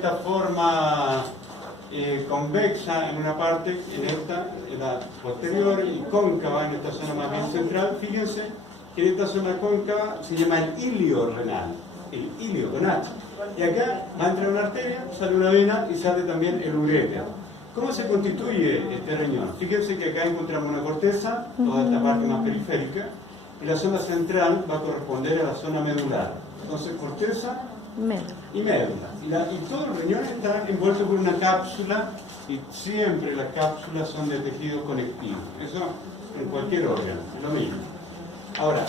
esta forma convexa en una parte, en la posterior, y cóncava en esta zona más bien central. Fíjense que esta zona cóncava se llama el ilio renal, el ilio con H. Y acá va a entrar una arteria, sale una vena y sale también el uréter. ¿Cómo se constituye este riñón? Fíjense que acá encontramos una corteza, toda esta parte más periférica, y la zona central va a corresponder a la zona medular. Entonces, corteza y médula. Y todo el riñón está envuelto por una cápsula, y siempre las cápsulas son de tejido conectivo. Eso en cualquier órgano, es lo mismo. Ahora,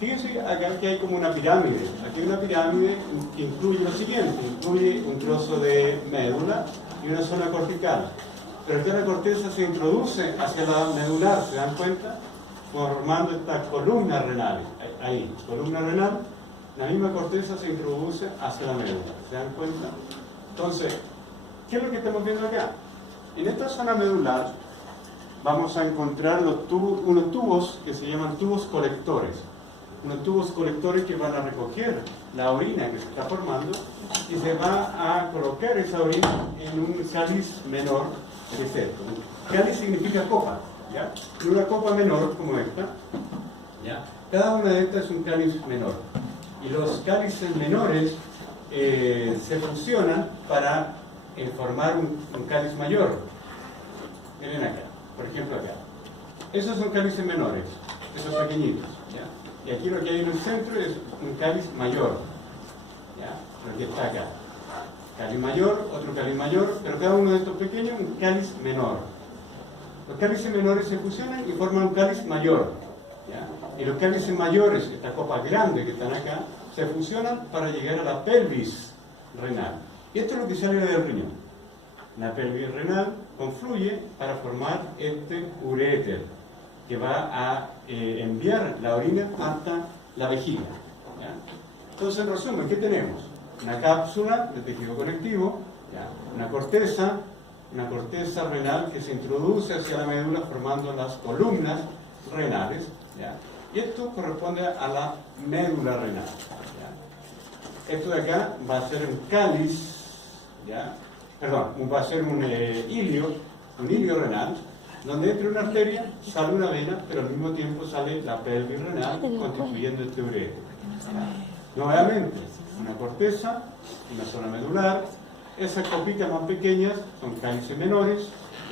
fíjense acá que hay como una pirámide. Aquí hay una pirámide que incluye lo siguiente: incluye un trozo de médula y una zona cortical. Pero acá la corteza se introduce hacia la medular, ¿se dan cuenta? Formando estas columnas renales. Ahí, columna renal, la misma corteza se introduce hacia la médula, ¿se dan cuenta? Entonces, ¿qué es lo que estamos viendo acá? En esta zona medular vamos a encontrar unos tubos que se llaman tubos colectores. Unos tubos colectores que van a recoger la orina que se está formando y se va a colocar esa orina en un cáliz menor de esto. Cáliz significa copa, ¿ya? En una copa menor como esta, ¿ya? Cada una de estas es un cáliz menor. Y los cálices menores se fusionan para formar un cáliz mayor. Miren acá, por ejemplo acá. Esos son cálices menores, esos pequeñitos, ¿ya? Y aquí lo que hay en el centro es un cáliz mayor, ¿ya? Lo que está acá. Cáliz mayor, otro cáliz mayor, pero cada uno de estos pequeños un cáliz menor. Los cálices menores se fusionan y forman un cáliz mayor, ¿ya? Y los cálices mayores, estas copas grandes que están acá, se fusionan para llegar a la pelvis renal. Y esto es lo que sale del riñón. La pelvis renal confluye para formar este uréter, que va a enviar la orina hasta la vejiga, ¿ya? Entonces, en resumen, ¿qué tenemos? Una cápsula de tejido conectivo, ¿ya? Una corteza renal que se introduce hacia la médula formando las columnas renales, ¿ya? Y esto corresponde a la médula renal, ¿ya? Esto de acá va a ser un cáliz, ¿ya? Perdón, va a ser un ilio renal, donde entra una arteria, sale una vena, pero al mismo tiempo sale la pelvis renal constituyendo este uréter. Nuevamente, una corteza, una zona medular, esas copitas más pequeñas son cálices menores,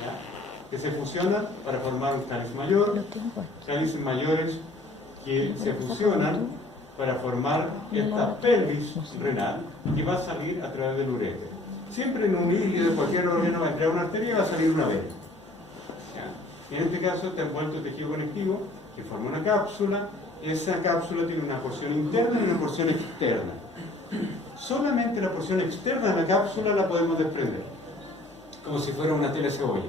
¿ya? Que se fusionan para formar un cáliz mayor, cálices mayores que se fusionan para formar esta pelvis renal que va a salir a través del uréter. Siempre en un ilio de cualquier órgano va a entrar una arteria y va a salir una vena. ¿Ya? En este caso está envuelto el tejido conectivo que forma una cápsula. Esa cápsula tiene una porción interna y una porción externa. Solamente la porción externa de la cápsula la podemos desprender, como si fuera una tela de cebolla,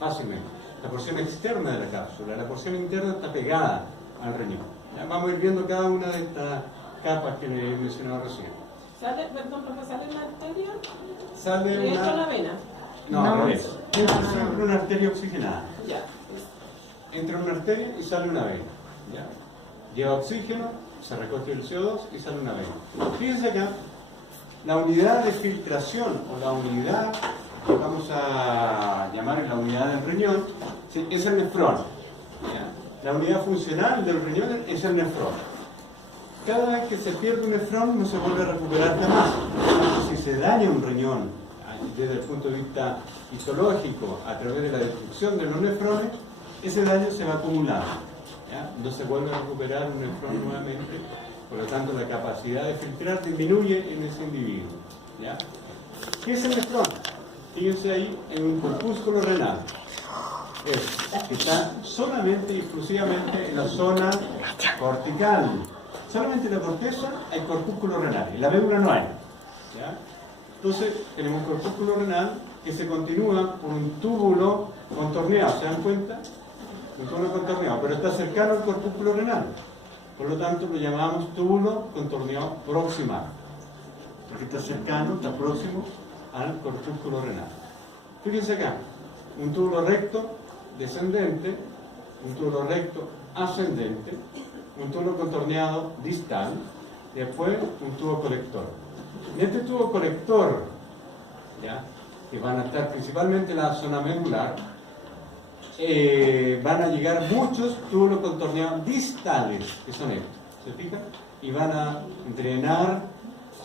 fácilmente. La porción externa de la cápsula, la porción interna está pegada al riñón. ¿Ya? Vamos a ir viendo cada una de estas capas que le he mencionado recién. ¿Sale, perdón, porque sale una arteria? Sale ¿Y entra una vena? No, al revés. Entra siempre una arteria oxigenada. Ya. Entra una arteria y sale una vena. ¿Ya? Lleva oxígeno, se recoge el CO2 y sale una vena. Fíjense acá, la unidad de filtración o la unidad que vamos a llamar la unidad del riñón es el nefrón. ¿Ya? La unidad funcional del riñón es el nefrón. Cada vez que se pierde un nefrón no se vuelve a recuperar jamás. Si se daña un riñón desde el punto de vista histológico a través de la destrucción de los nefrones, ese daño se va acumulando, ¿ya? No se vuelve a recuperar un nefrón nuevamente, por lo tanto la capacidad de filtrar disminuye en ese individuo, ¿ya? ¿Qué es el nefrón? Fíjense ahí en un corpúsculo renal. Que está solamente y exclusivamente en la zona cortical. Solamente en la corteza hay corpúsculo renal, en la médula no hay, ¿ya? Entonces tenemos un corpúsculo renal que se continúa por un túbulo contorneado, ¿se dan cuenta? Un túbulo contorneado, pero está cercano al corpúsculo renal, por lo tanto lo llamamos túbulo contorneado proximal, porque está cercano, está próximo al corpúsculo renal. Fíjense acá, un túbulo recto descendente, un túbulo recto ascendente, un tubo contorneado distal, después un tubo colector. En este tubo colector ¿ya? Que van a estar principalmente en la zona medular, van a llegar muchos túbulos contorneados distales, que son estos, ¿se fijan? Y van a drenar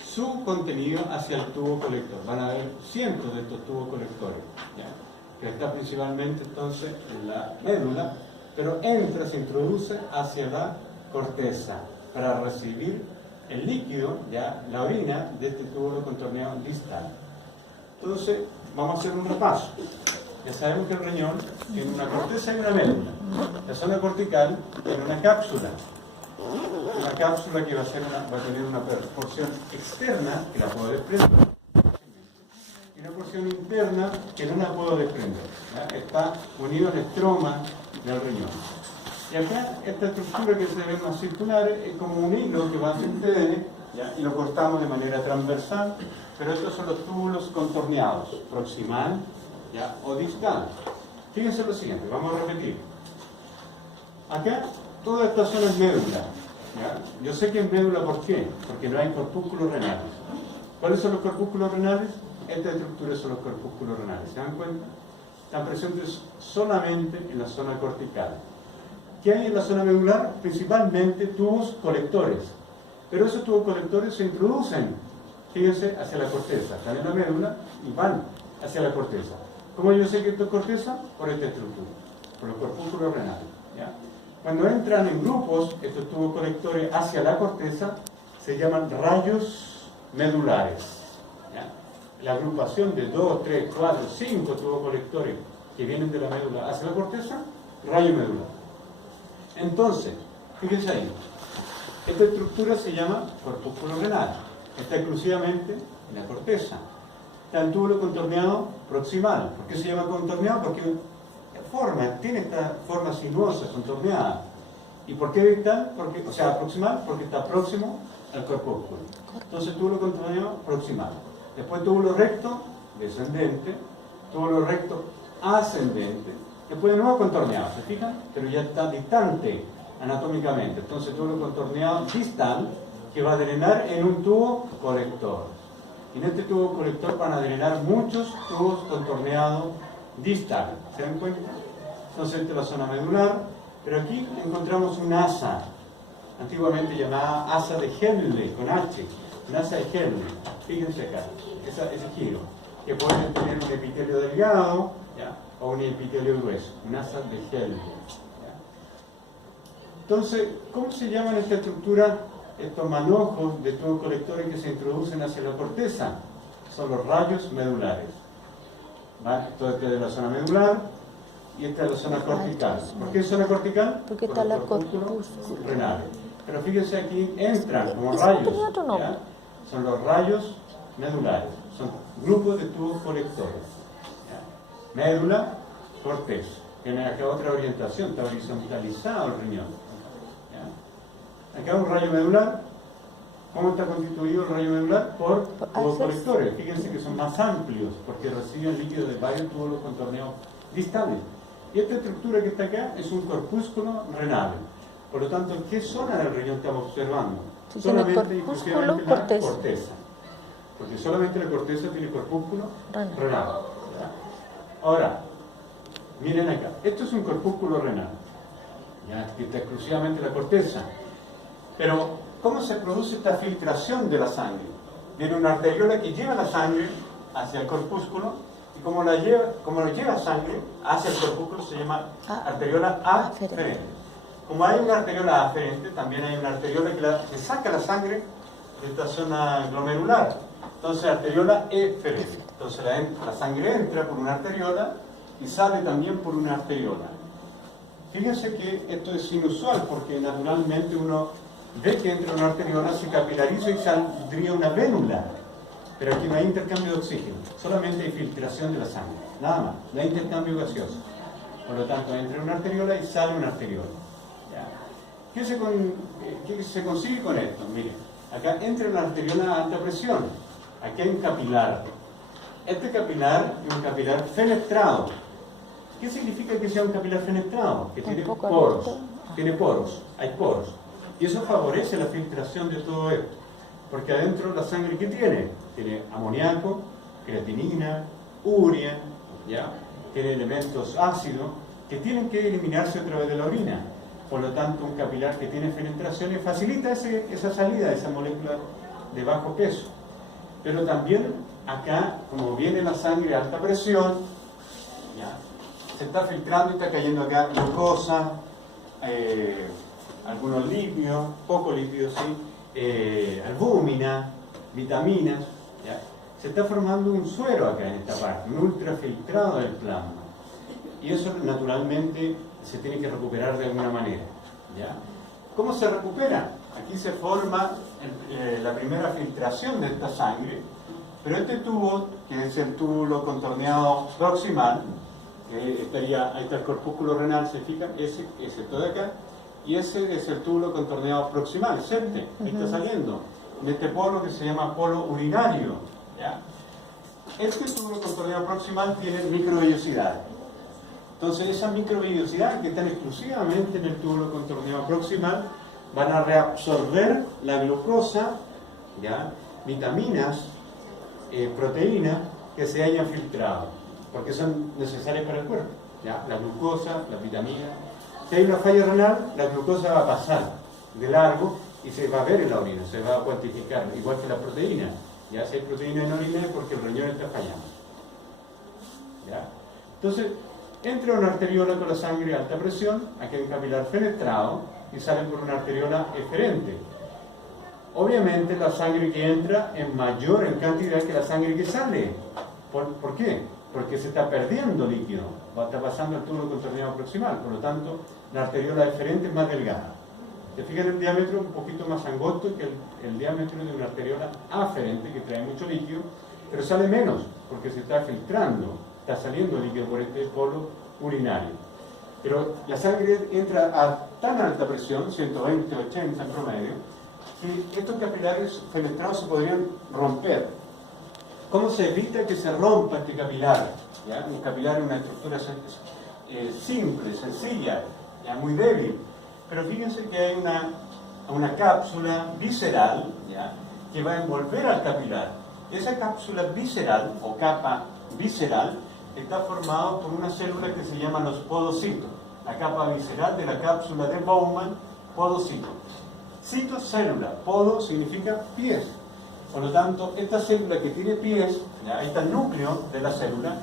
su contenido hacia el tubo colector. Van a haber cientos de estos tubos colectores, ¿ya? Que está principalmente entonces en la médula, pero se introduce hacia la corteza para recibir el líquido, ya, la orina de este tubo contorneado distal. Entonces, vamos a hacer un repaso. Ya sabemos que el riñón tiene una corteza y una médula. La zona cortical tiene una cápsula que va a tener una porción externa que la puedo desprender y una porción interna que no la puedo desprender, ¿ya? Está unido al estroma del riñón. Y acá, esta estructura que se ve más circular es como un hilo que va hacia ustedes, ¿ya? Y lo cortamos de manera transversal, pero estos son los túbulos contorneados, proximal, ¿ya? O distal. Fíjense lo siguiente, vamos a repetir. Acá, toda esta zona es médula, ¿ya? Yo sé que es médula, ¿por qué? Porque no hay corpúsculos renales. ¿Cuáles son los corpúsculos renales? Estas estructuras son los corpúsculos renales, ¿se dan cuenta? Están presentes solamente en la zona cortical. ¿Qué hay en la zona medular? Principalmente tubos colectores. Pero esos tubos colectores se introducen, fíjense, hacia la corteza. Están en la médula y van hacia la corteza. ¿Cómo yo sé que esto es corteza? Por esta estructura, por los corpúsculos renales, ¿ya? Cuando entran en grupos, estos tubos colectores hacia la corteza, se llaman rayos medulares, ¿ya? La agrupación de 2, 3, 4, 5 tubos colectores que vienen de la médula hacia la corteza, rayo medular. Entonces, fíjense ahí, esta estructura se llama corpúsculo renal, está exclusivamente en la corteza. Está el túbulo contorneado proximal. ¿Por qué se llama contorneado? Porque tiene esta forma sinuosa, contorneada. ¿Y por qué distal? Porque, o sea, proximal, porque está próximo al corpúsculo. Entonces, túbulo contorneado proximal. Después túbulo recto, descendente. Túbulo recto, ascendente. Después de nuevo contorneado, ¿se fijan? Pero ya está distante anatómicamente. Entonces, túbulo contorneado distal, que va a drenar en un tubo colector. Y en este tubo colector van a drenar muchos tubos contorneados distales. ¿Se dan cuenta? Entonces, esta es la zona medular, pero aquí encontramos un asa, antiguamente llamada asa de Henle, con H, un asa de Henle. Fíjense acá, ese giro, que puede tener un epitelio delgado, ¿ya? O un epitelio grueso, un asa de Henle. ¿Ya? Entonces, ¿cómo se llaman esta estructura? Estos manojos de tubos colectores que se introducen hacia la corteza son los rayos medulares. ¿Vale? Esto es de la zona medular y esta es la zona cortical. ¿Por qué zona cortical? Porque está la corpúsculos renales. Pero fíjense aquí, entran como rayos, ¿ya? Son los rayos medulares, son grupos de tubos colectores, ¿ya? Médula, corteza. Tiene acá otra orientación, está horizontalizado el riñón. Acá un rayo medular. ¿Cómo está constituido el rayo medular? Por tubos colectores. Fíjense que son más amplios porque reciben líquido de varios tubos contorneados distales. Y esta estructura que está acá es un corpúsculo renal. Por lo tanto, ¿en qué zona del riñón estamos observando? Si solamente y exclusivamente la corteza. Porque solamente la corteza tiene corpúsculo renal. Ahora, miren acá. Esto es un corpúsculo renal. Ya, que está exclusivamente en la corteza. Pero, ¿cómo se produce esta filtración de la sangre? Viene una arteriola que lleva la sangre hacia el corpúsculo y como lo lleva sangre hacia el corpúsculo se llama arteriola aferente. Como hay una arteriola aferente, también hay una arteriola que saca la sangre de esta zona glomerular. Entonces, arteriola eferente. Entonces, la sangre entra por una arteriola y sale también por una arteriola. Fíjense que esto es inusual porque naturalmente uno ve que entra una arteriola, se capilariza y saldría una vénula. Pero aquí no hay intercambio de oxígeno, solamente hay filtración de la sangre, nada más, no hay intercambio gaseoso. Por lo tanto, entra una arteriola y sale una arteriola. ¿Qué se consigue con esto? Miren, acá entra una arteriola a alta presión, aquí hay un capilar. Este capilar es un capilar fenestrado. ¿Qué significa que sea un capilar fenestrado? Que tiene poros, hay poros. Y eso favorece la filtración de todo esto. Porque adentro la sangre, ¿qué tiene? Tiene amoníaco, creatinina, urea, ¿ya? Tiene elementos ácidos que tienen que eliminarse a través de la orina. Por lo tanto, un capilar que tiene fenestraciones facilita esa salida de esa molécula de bajo peso. Pero también acá, como viene la sangre a alta presión, ¿ya? Se está filtrando y está cayendo acá glucosa, algunos lípidos, poco lípidos, sí, albúmina, vitaminas, ¿ya? Se está formando un suero acá en esta parte, un ultrafiltrado del plasma. Y eso naturalmente se tiene que recuperar de alguna manera, ¿ya? ¿Cómo se recupera? Aquí se forma la primera filtración de esta sangre, pero este tubo, que es el túbulo contorneado proximal, que estaría, ahí está el corpúsculo renal, se fija, ese todo de acá, y ese es el túbulo contorneado proximal, ahí está saliendo, de este polo que se llama polo urinario, ¿ya? Este túbulo contorneado proximal tiene microvellosidades. Entonces esas microvellosidades que están exclusivamente en el túbulo contorneado proximal van a reabsorber la glucosa, ¿ya? Vitaminas, proteínas que se hayan filtrado, porque son necesarias para el cuerpo, ¿ya? La glucosa, la vitamina. Si hay una falla renal, la glucosa va a pasar de largo y se va a ver en la orina, se va a cuantificar, igual que la proteína. Ya si hay proteína en la orina es porque el riñón está fallando, ¿ya? Entonces, entra una arteriola con la sangre a alta presión, aquí hay un capilar fenestrado y sale por una arteriola eferente. Obviamente la sangre que entra es mayor en cantidad que la sangre que sale. ¿Por qué? Porque se está perdiendo líquido, está pasando el túbulo contorneado proximal, por lo tanto la arteriola eferente es más delgada. Se fijan el diámetro un poquito más angosto que el diámetro de una arteriola aferente que trae mucho líquido, pero sale menos porque se está filtrando, está saliendo líquido por este polo urinario. Pero la sangre entra a tan alta presión, 120, 80 en promedio, que estos capilares fenestrados se podrían romper. ¿Cómo se evita que se rompa este capilar? ¿Ya? Un capilar es una estructura simple, sencilla, ya muy débil. Pero fíjense que hay una cápsula visceral, ¿ya? Que va a envolver al capilar. Esa cápsula visceral o capa visceral está formada por una célula que se llama los podocitos. La capa visceral de la cápsula de Bowman, podocito. Cito, célula. Podo significa pies. Por lo tanto, esta célula que tiene pies, ¿ya? Ahí está el núcleo de la célula,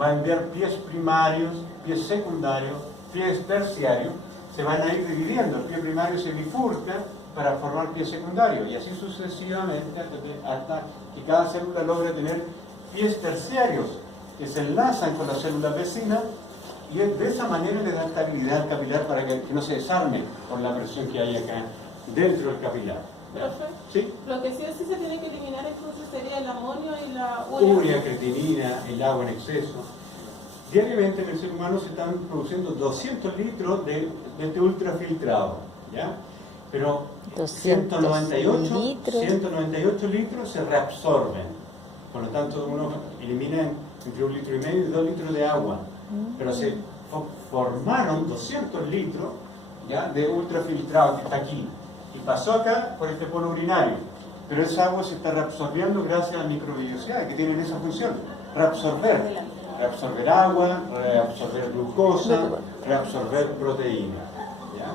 va a enviar pies primarios, pies secundarios, pies terciarios, se van a ir dividiendo. El pie primario se bifurca para formar pies secundarios y así sucesivamente hasta que cada célula logre tener pies terciarios que se enlazan con las células vecinas y de esa manera le da estabilidad al capilar para que no se desarme por la presión que hay acá dentro del capilar. Profe, ¿Sí? lo que sí o sí se tiene que eliminar entonces sería el amonio y la Urea, creatinina, el agua en exceso. Diariamente en el ser humano se están produciendo 200 litros de este ultrafiltrado, ¿ya? Pero 198 litros se reabsorben. Por lo tanto, uno elimina entre 1,5 litros y 2 litros de agua. Pero se formaron 200 litros, ¿ya? De ultrafiltrado que está aquí. Y pasó acá por este polo urinario. Pero esa agua se está reabsorbiendo gracias a las microvellosidades que tienen esa función. Reabsorber agua, reabsorber glucosa, reabsorber proteína. ¿Ya?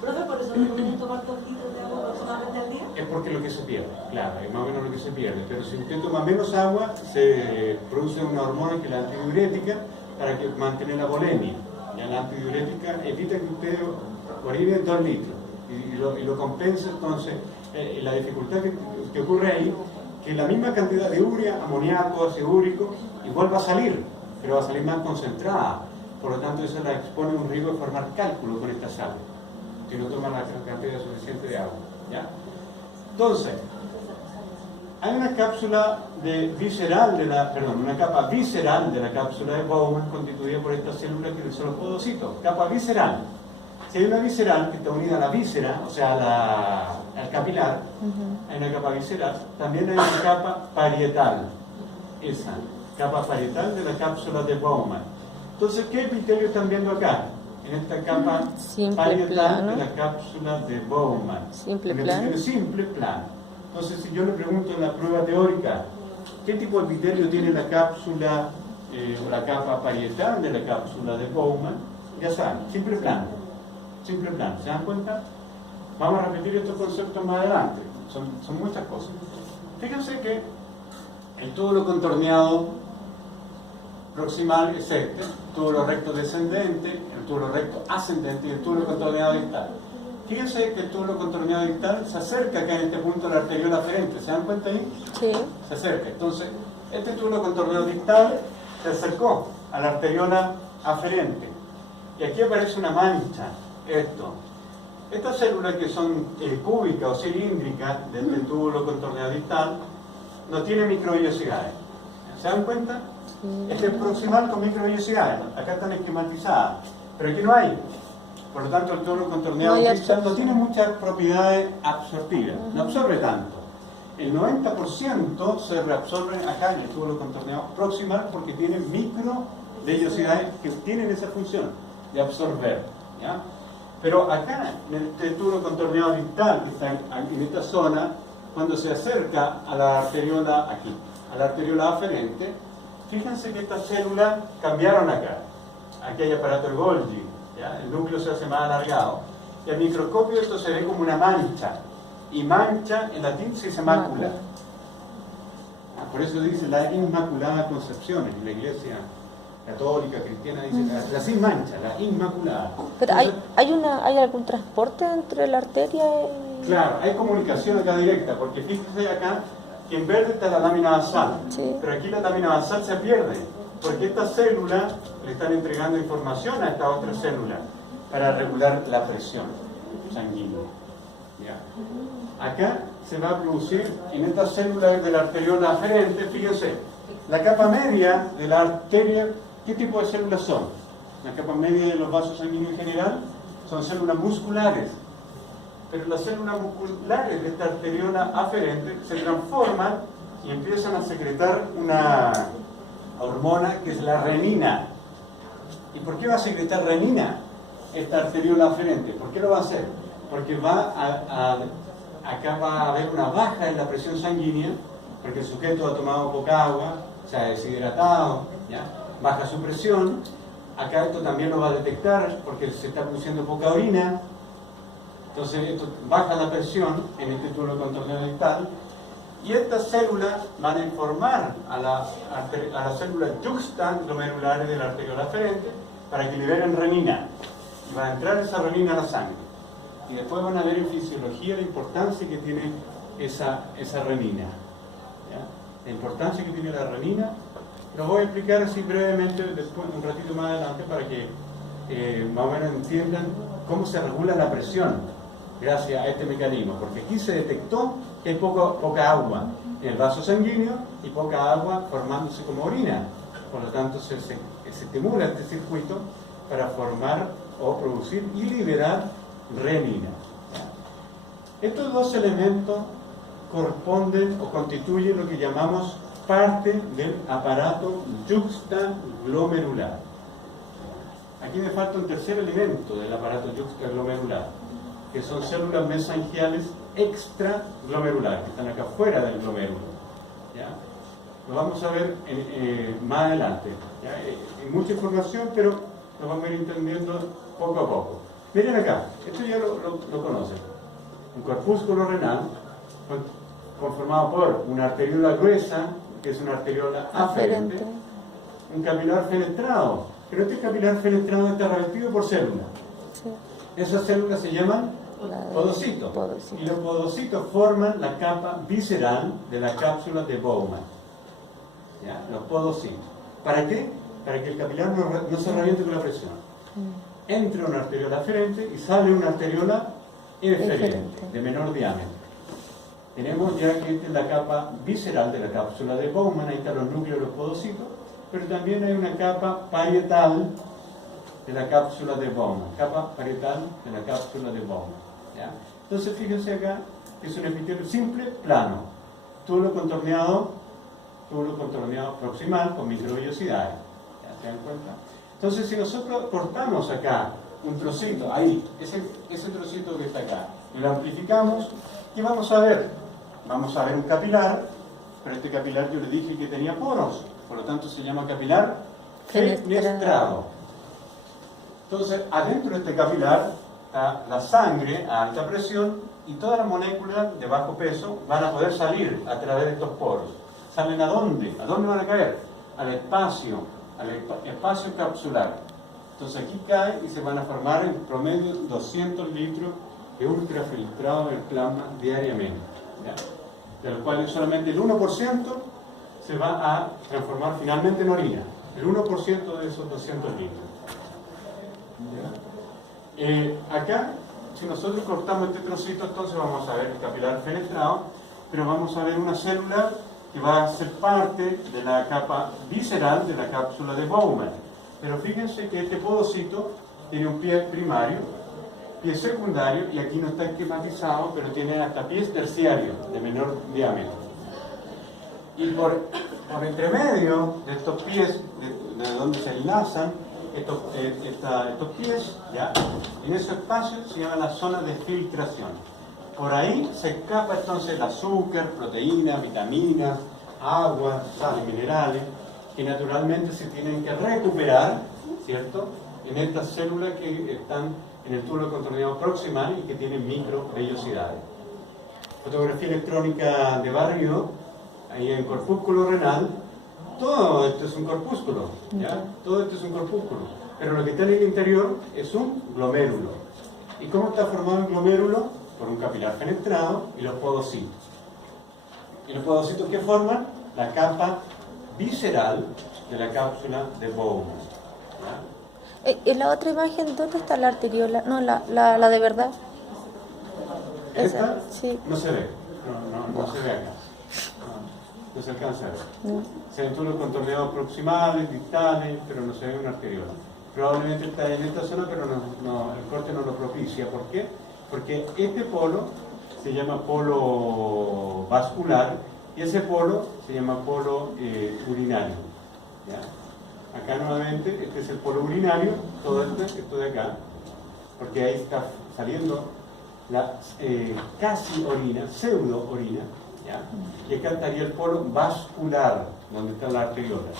Profe, ¿por eso no podemos tomar 2 litros de agua aproximadamente al día? Es porque es lo que se pierde, claro, es más o menos lo que se pierde. Pero si usted toma menos agua, se produce una hormona que es la antidiurética para que mantener la volemia. Ya la antidiurética evita que usted orine 2 litros y lo compensa. Entonces, la dificultad que ocurre ahí, que la misma cantidad de urea, amoníaco, ácido úrico, igual va a salir, pero va a salir más concentrada. Por lo tanto, eso la expone a un riesgo de formar cálculo con esta sal, si no toma la cantidad suficiente de agua. ¿Ya? Entonces, hay una cápsula una capa visceral de la cápsula de Bowman constituida por estas células que son los podocitos. Capa visceral. Si hay una visceral que está unida a la víscera, o sea al capilar, hay una capa visceral, también hay una capa parietal. Esa, capa parietal de la cápsula de Bowman. Entonces, ¿qué epitelio están viendo acá? En esta capa parietal de la cápsula de Bowman. Simple en el plano. simple plano. Entonces, si yo le pregunto en la prueba teórica, ¿Qué tipo de epitelio tiene la cápsula o la capa parietal de la cápsula de Bowman? Ya saben, simple plano. Simple plano, ¿se dan cuenta? Vamos a repetir estos conceptos más adelante. Son muchas cosas. Fíjense que el túbulo contorneado proximal es este, el túbulo recto descendente, el túbulo recto ascendente y el túbulo contorneado distal. Fíjense que el túbulo contorneado distal se acerca acá en este punto a la arteriola aferente. ¿Se dan cuenta ahí? Sí. Se acerca. Entonces, este túbulo contorneado distal se acercó a la arteriola aferente. Y aquí aparece una mancha. Estas células que son cúbicas o cilíndricas de este túbulo contorneado distal no tienen microvellosidades. ¿Se dan cuenta? Este es proximal con microvellosidades. Acá están esquematizadas. Pero aquí no hay. Por lo tanto, el túbulo contorneado distal no tiene muchas propiedades absortivas. No absorbe tanto. El 90% se reabsorbe acá en el túbulo contorneado proximal porque tiene microvellosidades que tienen esa función de absorber. ¿Ya? Pero acá, en este túbulo contorneado distal, que está en esta zona, cuando se acerca a la arteriola aquí, a la arteriola aferente, fíjense que estas células cambiaron acá. Aquí hay aparato de Golgi, ¿ya? El núcleo se hace más alargado. Y al microscopio esto se ve como una mancha. Y mancha en latín se dice mácula. Por eso dice la Inmaculada Concepción en la iglesia católica, cristiana, dice la sin mancha, la Inmaculada. Pero entonces, ¿hay algún transporte entre la arteria y...? Claro, hay comunicación acá directa, porque fíjense acá que en verde está la lámina basal, sí. Pero aquí la lámina basal se pierde, porque estas células le están entregando información a esta otra célula para regular la presión sanguínea. ¿Ya? Acá se va a producir en estas células de la arteriola aferente, fíjense, la capa media de la arteria. ¿Qué tipo de células son? La capa media de los vasos sanguíneos en general son células musculares. Pero las células musculares de esta arteriola aferente se transforman y empiezan a secretar una hormona que es la renina. ¿Y por qué va a secretar renina esta arteriola aferente? ¿Por qué lo va a hacer? Porque acá va a haber una baja en la presión sanguínea, porque el sujeto ha tomado poca agua, se ha deshidratado, ¿ya? Baja su presión. Acá esto también lo va a detectar porque se está produciendo poca orina. Entonces esto baja la presión en este túbulo contorneado distal. Y estas células van a informar a las células juxtaglomerulares de la arteriola aferente para que liberen renina. Y va a entrar esa renina a la sangre. Y después van a ver en fisiología la importancia que tiene esa renina. ¿Ya? La importancia que tiene la renina. Lo voy a explicar así brevemente después, un ratito más adelante, para que más o menos entiendan cómo se regula la presión gracias a este mecanismo, porque aquí se detectó que hay poca agua en el vaso sanguíneo y poca agua formándose como orina. Por lo tanto se estimula este circuito para formar o producir y liberar renina. Estos dos elementos corresponden o constituyen lo que llamamos parte del aparato juxtaglomerular. Aquí me falta un tercer elemento del aparato juxtaglomerular, que son células mesangiales extraglomerulares, que están acá fuera del glomérulo. ¿Ya? Lo vamos a ver más adelante. ¿Ya? Hay mucha información, pero lo vamos a ir entendiendo poco a poco. Miren acá, esto ya lo conocen. Un corpúsculo renal conformado por una arteriola gruesa, que es una arteriola aferente, un capilar fenestrado, pero este capilar fenestrado está revestido por células. Sí. Esas células se llaman podocitos, y los podocitos forman la capa visceral de la cápsula de Bowman. ¿Ya? Los podocitos. ¿Para qué? Para que el capilar no se reviente con la presión. Entra una arteriola aferente y sale una arteriola eferente, de menor diámetro. Tenemos ya que esta es la capa visceral de la cápsula de Bowman, ahí están los núcleos de los podocitos, pero también hay una capa parietal de la cápsula de Bowman, capa parietal de la cápsula de Bowman. ¿Ya? Entonces fíjense acá que es un epitelio simple, plano, túbulo contorneado proximal con microvellosidades. ¿Ya se dan cuenta? Entonces si nosotros cortamos acá un trocito, ahí, ese trocito que está acá, y lo amplificamos, ¿qué vamos a ver? Vamos a ver un capilar pero este capilar yo le dije que tenía poros, por lo tanto se llama capilar Fenestrado. fenestrado. Entonces, adentro de este capilar está la sangre a alta presión y todas las moléculas de bajo peso van a poder salir a través de estos poros. ¿Salen a dónde? ¿A dónde van a caer? Al espacio capsular. Entonces aquí cae y se van a formar en promedio 200 litros de ultrafiltrado del plasma diariamente, ¿ya? De los cuales solamente el 1% se va a transformar finalmente en orina. El 1% de esos 200 litros. ¿Ya? Acá, si nosotros cortamos este trocito, entonces vamos a ver el capilar fenestrado, pero vamos a ver una célula que va a ser parte de la capa visceral de la cápsula de Bowman. Pero fíjense que este podocito tiene un pie primario, pie secundario, y aquí no está esquematizado, pero tiene hasta pies terciarios de menor diámetro. Y por entre medio de estos pies, de donde se enlazan estos pies, ¿ya? En ese espacio se llama la zona de filtración. Por ahí se escapa entonces el azúcar, proteínas, vitaminas, agua, sales, minerales, que naturalmente se tienen que recuperar, ¿cierto?, en estas células que están en el túbulo contorneado proximal y que tienen microvellosidades. Fotografía electrónica de barrido, ahí en corpúsculo renal. Todo esto es un corpúsculo, ¿ya? Todo esto es un corpúsculo, pero lo que está en el interior es un glomérulo. ¿Y cómo está formado el glomérulo? Por un capilar fenestrado y los podocitos. ¿Y los podocitos qué forman? La capa visceral de la cápsula de Bowman, ¿ya? En la otra imagen, ¿dónde está la arteriola? No, la de verdad. Esta Sí. no se ve, no se ve acá. No se alcanza a ver. No. Se ven todos los contorneados proximales, distales, pero no se ve una arteriola. Probablemente está en esta zona, pero el corte no lo propicia. ¿Por qué? Porque este polo se llama polo vascular y ese polo se llama polo urinario, ¿ya? Acá nuevamente, este es el polo urinario, todo esto de acá, porque ahí está saliendo la casi orina, pseudo orina, ¿ya? Y acá estaría el polo vascular, donde está la arteriola.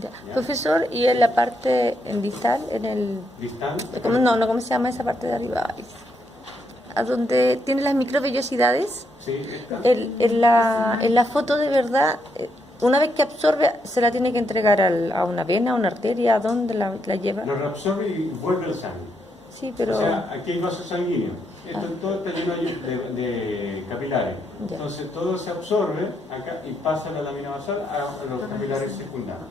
Ya. ¿Ya? Profesor, ¿y en la parte distal, en el... ¿Distal? ¿Cómo se llama esa parte de arriba? Ay, ¿a donde tiene las microvellosidades? Sí, está. En la foto de verdad, una vez que absorbe, se la tiene que entregar a una vena, a una arteria, ¿a dónde la lleva? Lo reabsorbe y vuelve el sangre. Sí, pero... O sea, aquí hay vasos sanguíneos. Todo está lleno de capilares. Ya. Entonces todo se absorbe acá y pasa la lámina basal a los capilares secundarios.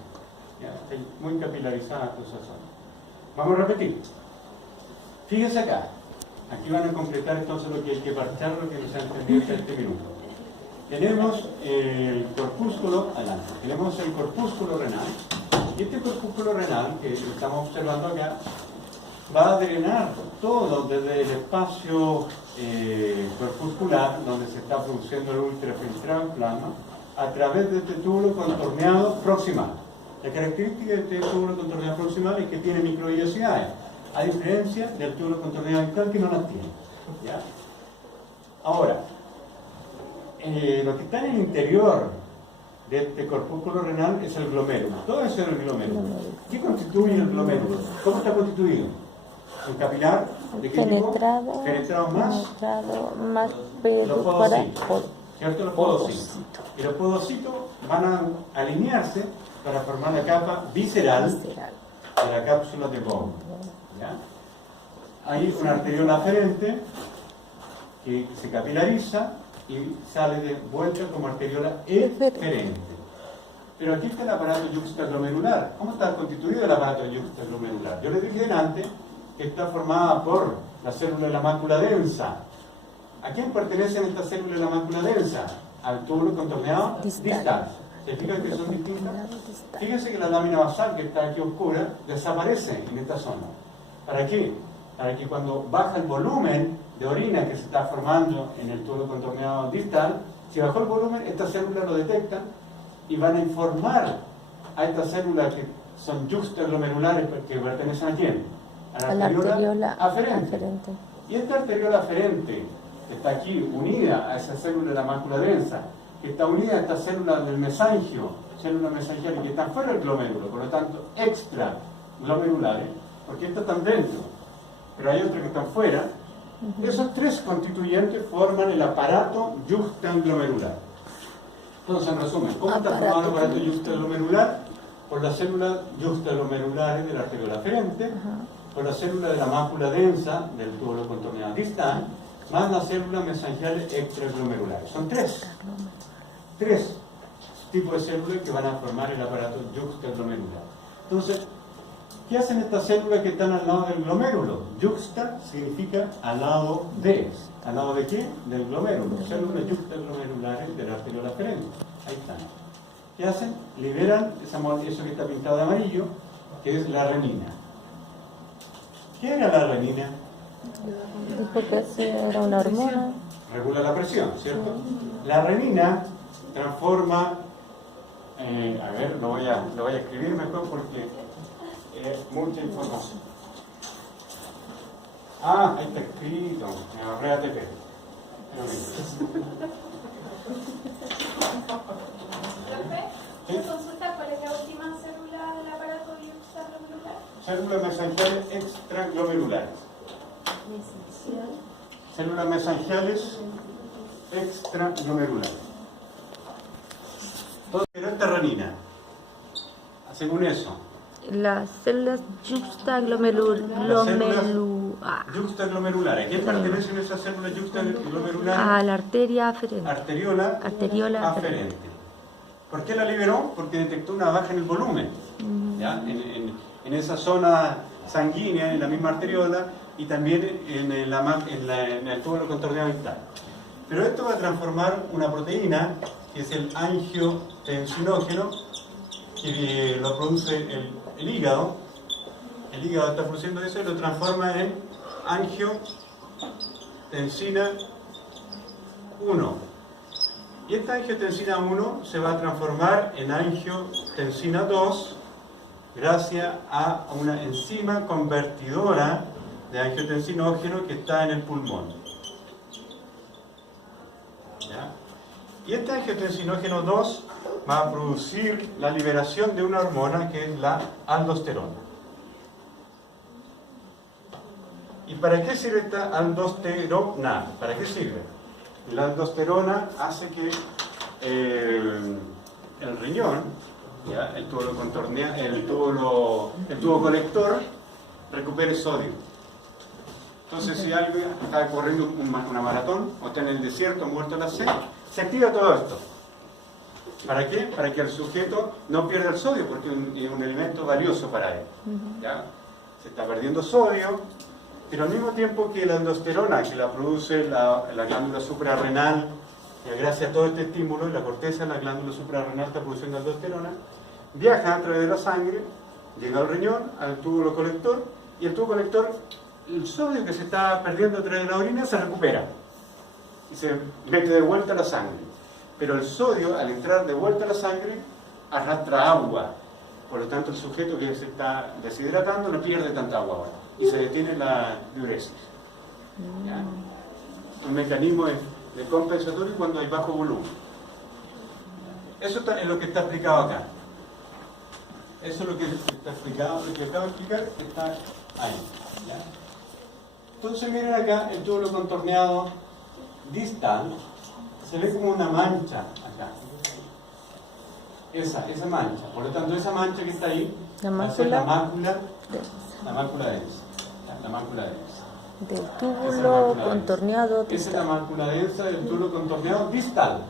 ¿Ya? Está muy capilarizada toda esa zona. Vamos a repetir. Fíjense acá. Aquí van a completar entonces lo que hay que parchar, lo que no se ha entendido hasta este minuto. Tenemos el corpúsculo, adelante, tenemos el corpúsculo renal. Y este corpúsculo renal que estamos observando acá va a drenar todo desde el espacio corpuscular, donde se está produciendo el ultrafiltrado en plasma, a través de este túbulo contorneado proximal. La característica de este túbulo contorneado proximal es que tiene microvellosidades, a diferencia del túbulo contorneado distal que no las tiene, ¿ya? Ahora, lo que está en el interior de este corpúsculo renal es el glomérulo. Todo eso es el glomérulo. ¿Qué constituye el glomérulo? ¿Cómo está constituido? Un capilar de qué tipo? Fenestrado más los podocitos, ¿cierto? Los podocitos. Y los podocitos van a alinearse para formar la capa visceral de la cápsula de Bowman, ¿ya? Hay una arteriola aferente que se capilariza y sale de vuelta como arteriola eferente. Pero aquí está el aparato yuxtaglomerular. ¿Cómo está constituido el aparato yuxtaglomerular? Yo les dije delante que está formada por la célula de la mácula densa. ¿A quién pertenecen estas células de la mácula densa? Al túbulo contorneado distal. ¿Se fijan que son distintas? Fíjense que la lámina basal que está aquí oscura desaparece en esta zona. ¿Para qué? Para que cuando baja el volumen de orina que se está formando en el túbulo contorneado distal, si bajó el volumen, estas células lo detectan y van a informar a estas células que son yuxtaglomerulares que pertenecen ¿a quién? A la arteriola aferente. Y esta arteriola aferente que está aquí unida a esa célula de la mácula densa que está unida a esta célula del mesangio, célula mesangial, que está fuera del glomérulo, por lo tanto extraglomerulares, porque estas están dentro, pero hay otras que están fuera. Esos tres constituyentes forman el aparato yuxtaglomerular. Entonces, en resumen, ¿cómo está formado el aparato yuxtaglomerular? Por las células yuxtaglomerulares de la arteriola aferente, por la célula de la mácula densa del túbulo contorneado distal, más las células mesangiales extraglomerulares. Son tres tipos de células que van a formar el aparato yuxtaglomerular. Entonces, ¿qué hacen estas células que están al lado del glomérulo? Yuxta significa al lado de. ¿Al lado de qué? Del glomérulo. Células yuxtaglomerulares de la arteriola aferente. Ahí están. ¿Qué hacen? Liberan eso que está pintado de amarillo, que es la renina. ¿Qué era la renina? Porque era una hormona. Regula la presión, ¿cierto? La renina transforma, a ver, lo voy a escribir mejor porque es mucha información. Ah, ahí está escrito, me ahorré ATP. ¿Puedo consultar cuál es la última célula del aparato yuxtaglomerular? Células mesangiales extraglomerulares. Células mesangiales extraglomerulares. Entonces, pero esta renina, según eso, Las células yuxtaglomerulares. ¿Qué pertenecen a esas células yuxtaglomerulares? a la arteria aferente. Arteriola aferente. ¿Por qué la liberó? Porque detectó una baja en el volumen. ¿Ya? En esa zona sanguínea, en la misma arteriola, y también en el túbulo contorneado distal. Pero esto va a transformar una proteína, que es el angiotensinógeno, que lo produce el hígado. El hígado está produciendo eso y lo transforma en angiotensina 1. Y esta angiotensina 1 se va a transformar en angiotensina 2 gracias a una enzima convertidora de angiotensinógeno que está en el pulmón. ¿Ya? Y este angiotensinógeno 2 va a producir la liberación de una hormona que es la aldosterona. ¿Y para qué sirve esta aldosterona? ¿Para qué sirve? La aldosterona hace que el riñón, ¿ya? El tubo colector, recupere sodio. Entonces, si alguien está corriendo una maratón o está en el desierto muerto a la sed, se activa todo esto. ¿Para qué? Para que el sujeto no pierda el sodio, porque es un elemento valioso para él. ¿Ya? Se está perdiendo sodio, pero al mismo tiempo que la aldosterona, que la produce la glándula suprarrenal, gracias a todo este estímulo, la corteza de la glándula suprarrenal está produciendo aldosterona, viaja a través de la sangre, llega al riñón, al túbulo colector, y el tubo colector, el sodio que se está perdiendo a través de la orina se recupera y se mete de vuelta a la sangre. Pero el sodio, al entrar de vuelta a la sangre, arrastra agua. Por lo tanto, el sujeto que se está deshidratando no pierde tanta agua ahora y se detiene la diuresis. ¿Ya? Un mecanismo de compensatorio cuando hay bajo volumen. Eso es lo que está explicado acá. Eso es lo que está explicado, lo que acabo de explicar está ahí. ¿Ya? Entonces miren acá el túbulo contorneado distal, se ve como una mancha acá. Esa mancha. Por lo tanto, esa mancha que está ahí va a ser la mácula densa. La mácula densa. Del túbulo contorneado distal. Esa es la mácula densa del túbulo contorneado distal.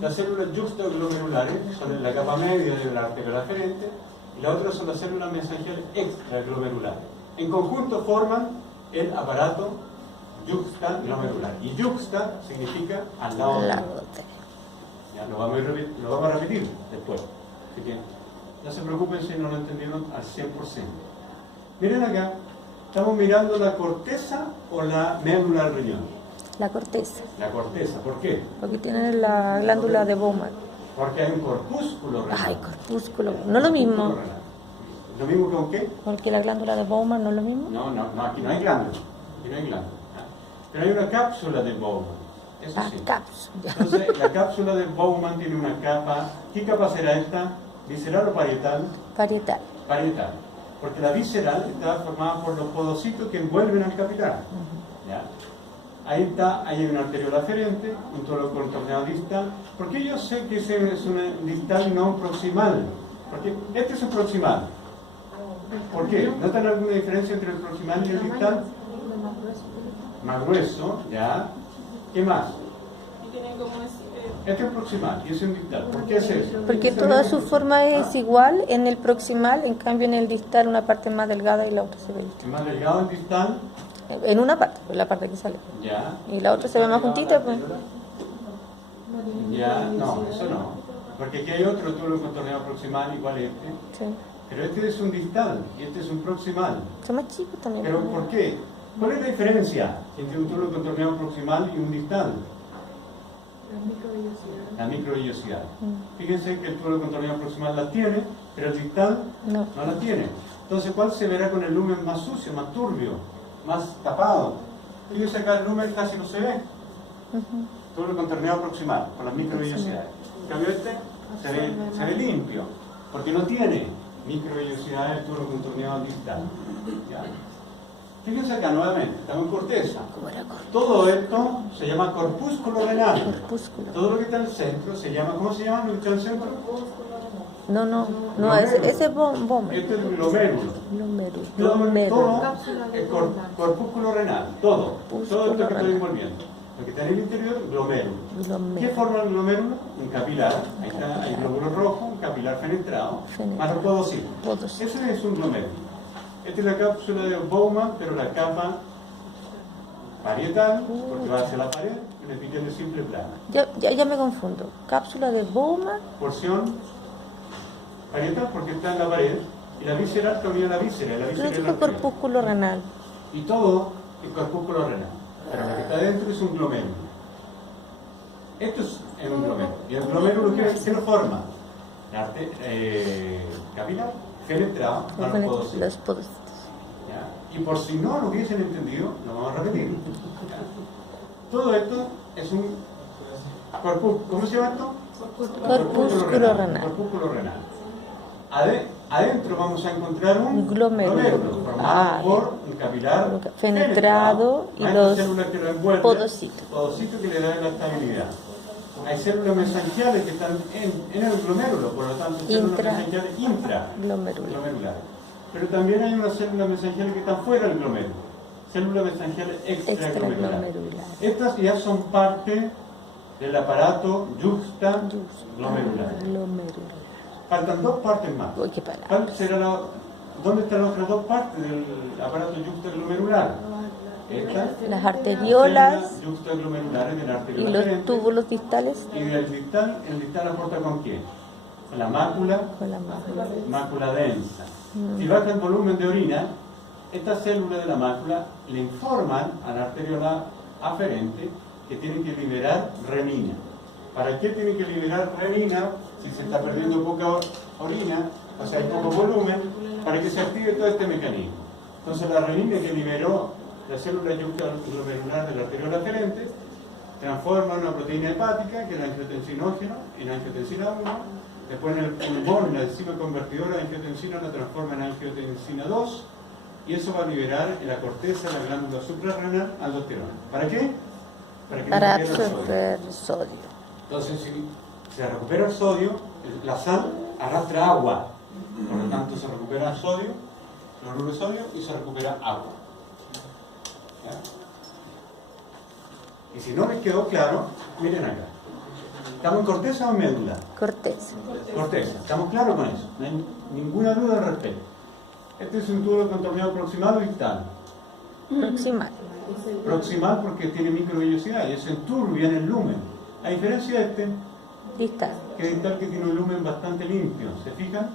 Las células yuxtaglomerulares son en la capa media de la arteriola aferente y las otras son las células mesangiales extraglomerulares. En conjunto forman el aparato yuxtaglomerular. Y yuxta significa al lado de. Ya, lo vamos a repetir después. Así que no se preocupen si no lo entendieron al 100%. Miren acá, estamos mirando la corteza o la médula del riñón. La corteza. La corteza, ¿por qué? Porque tiene la glándula de Bowman. Porque hay un corpúsculo renal. Ay, corpúsculo. No lo mismo. ¿Lo mismo con qué? Porque la glándula de Bowman no es lo mismo. No, aquí no hay glándula. Aquí no hay glándula. Pero hay una cápsula de Bowman. Eso Ah, sí. cápsula. Entonces, la cápsula de Bowman tiene una capa. ¿Qué capa será esta? ¿Visceral o parietal? Parietal. Parietal. Porque la visceral está formada por los podocitos que envuelven al capilar. ¿Ya? Ahí está, ahí hay una arteriola aferente, un toro contorneado distal. ¿Por qué yo sé que ese es un distal y no un proximal? Porque este es un proximal. ¿Por qué? ¿Notan alguna diferencia entre el proximal y el distal? Más grueso, ¿ya? ¿Qué más? Y tienen como Este es proximal y ese es un distal. ¿Por qué es eso? Porque toda su forma es igual en el proximal, en cambio en el distal una parte más delgada y la otra se ve Es más delgado el distal, en una parte, pues, la parte que sale. ¿ya? Y la otra se ve más juntita, pues. Ya, no, eso no. Porque aquí hay otro túbulo contorneado proximal igual a este. Sí. Pero este es un distal y este es un proximal. Son más chicos también. ¿Pero por qué? ¿Cuál es la diferencia entre un túbulo contorneado proximal y un distal? La microvellosidad. Fíjense que el túbulo contorneado proximal la tiene, pero el distal No. no la tiene. Entonces, ¿cuál se verá con el lumen más sucio, más turbio, más tapado? Fíjense acá el lumen casi no se ve. Túbulo contorneado proximal, con las microvellosidades. En cambio este se ve limpio, porque no tiene microvellosidades el túbulo contorneado distal. ¿Ya? Fíjense acá nuevamente, estamos en corteza. Todo esto se llama corpúsculo renal. Corpúsculo. Todo lo que está en el centro se llama, ¿cómo se llama lo que está en el centro? No, ese es bomba. Este es el glomérulo. Glomérulo. Todo el corpúsculo renal, todo esto que estoy envolviendo. Lo que está en el interior, glomérulo. ¿Qué forma el glomérulo? Un capilar, ahí está, hay glóbulo rojo, un capilar fenestrado, más los podocitos. Ese es un glomérulo. Esta es la cápsula de Bowman, pero la capa parietal, porque va hacia la pared, el epitelio simple plana. Ya me confundo. Cápsula de Bowman. Porción parietal porque está en la pared, y la visceral camina la víscera, la víscera es la arteria. Corpúsculo renal. Y todo el corpúsculo renal. Pero lo que está dentro es un glomérulo. Esto es un glomérulo. ¿Y el glomérulo qué lo forma? Capilar, fenestrado, a los podocitos. Los podocitos. ¿Ya? Y por si no lo hubiesen entendido, lo vamos a repetir. ¿Ya? Todo esto es un corpúsculo. ¿Cómo se llama esto? Corpúsculo renal. Corpúsculo renal. Adentro vamos a encontrar un glomérulo formado por un capilar fenestrado y los células que lo envuelven, podocitos que le dan la estabilidad. Hay células mesangiales que están en el glomérulo, por lo tanto células mesangiales intraglomerulares. Pero también hay unas células mesangiales que están fuera del glomérulo, células mesangiales extraglomerulares. Estas ya son parte del aparato yuxtaglomerular. Faltan dos partes más. ¿Dónde están las otras dos partes del aparato yuxtaglomerular? Las arteriolas yuxtaglomerulares de la y arteriola los aferente. túbulos distales. Y del distal, el distal aporta ¿con quién? Con la mácula, mácula densa. Si baja el volumen de orina, estas células de la mácula le informan a la arteriola aferente que tienen que liberar renina. ¿Para qué tienen que liberar renina si se está perdiendo poca orina, o sea, hay poco volumen, para que se active todo este mecanismo? Entonces la renina que liberó la célula yuxtaglomerular de la arteriola aferente transforma una proteína hepática, que es la angiotensinógeno, en angiotensina 1, después en el pulmón la enzima convertidora de angiotensina la transforma en angiotensina 2, y eso va a liberar en la corteza, la glándula suprarrenal, aldosterona. ¿Para qué? Para absorber sodio. Entonces, si se recupera el sodio, la sal arrastra agua, por lo tanto se recupera sodio, cloruro de sodio, y se recupera agua. ¿Ya? Y si no les quedó claro, miren acá. ¿Estamos en corteza o en médula? Corteza. Corteza. ¿Estamos claros con eso? No hay ninguna duda al respecto. Este es un túbulo contorneado proximal o distal. Proximal. Proximal porque tiene microvellosidad y es enturbia en el lumen. A diferencia de este, Distal. que distal que tiene un lumen bastante limpio. ¿Se fijan?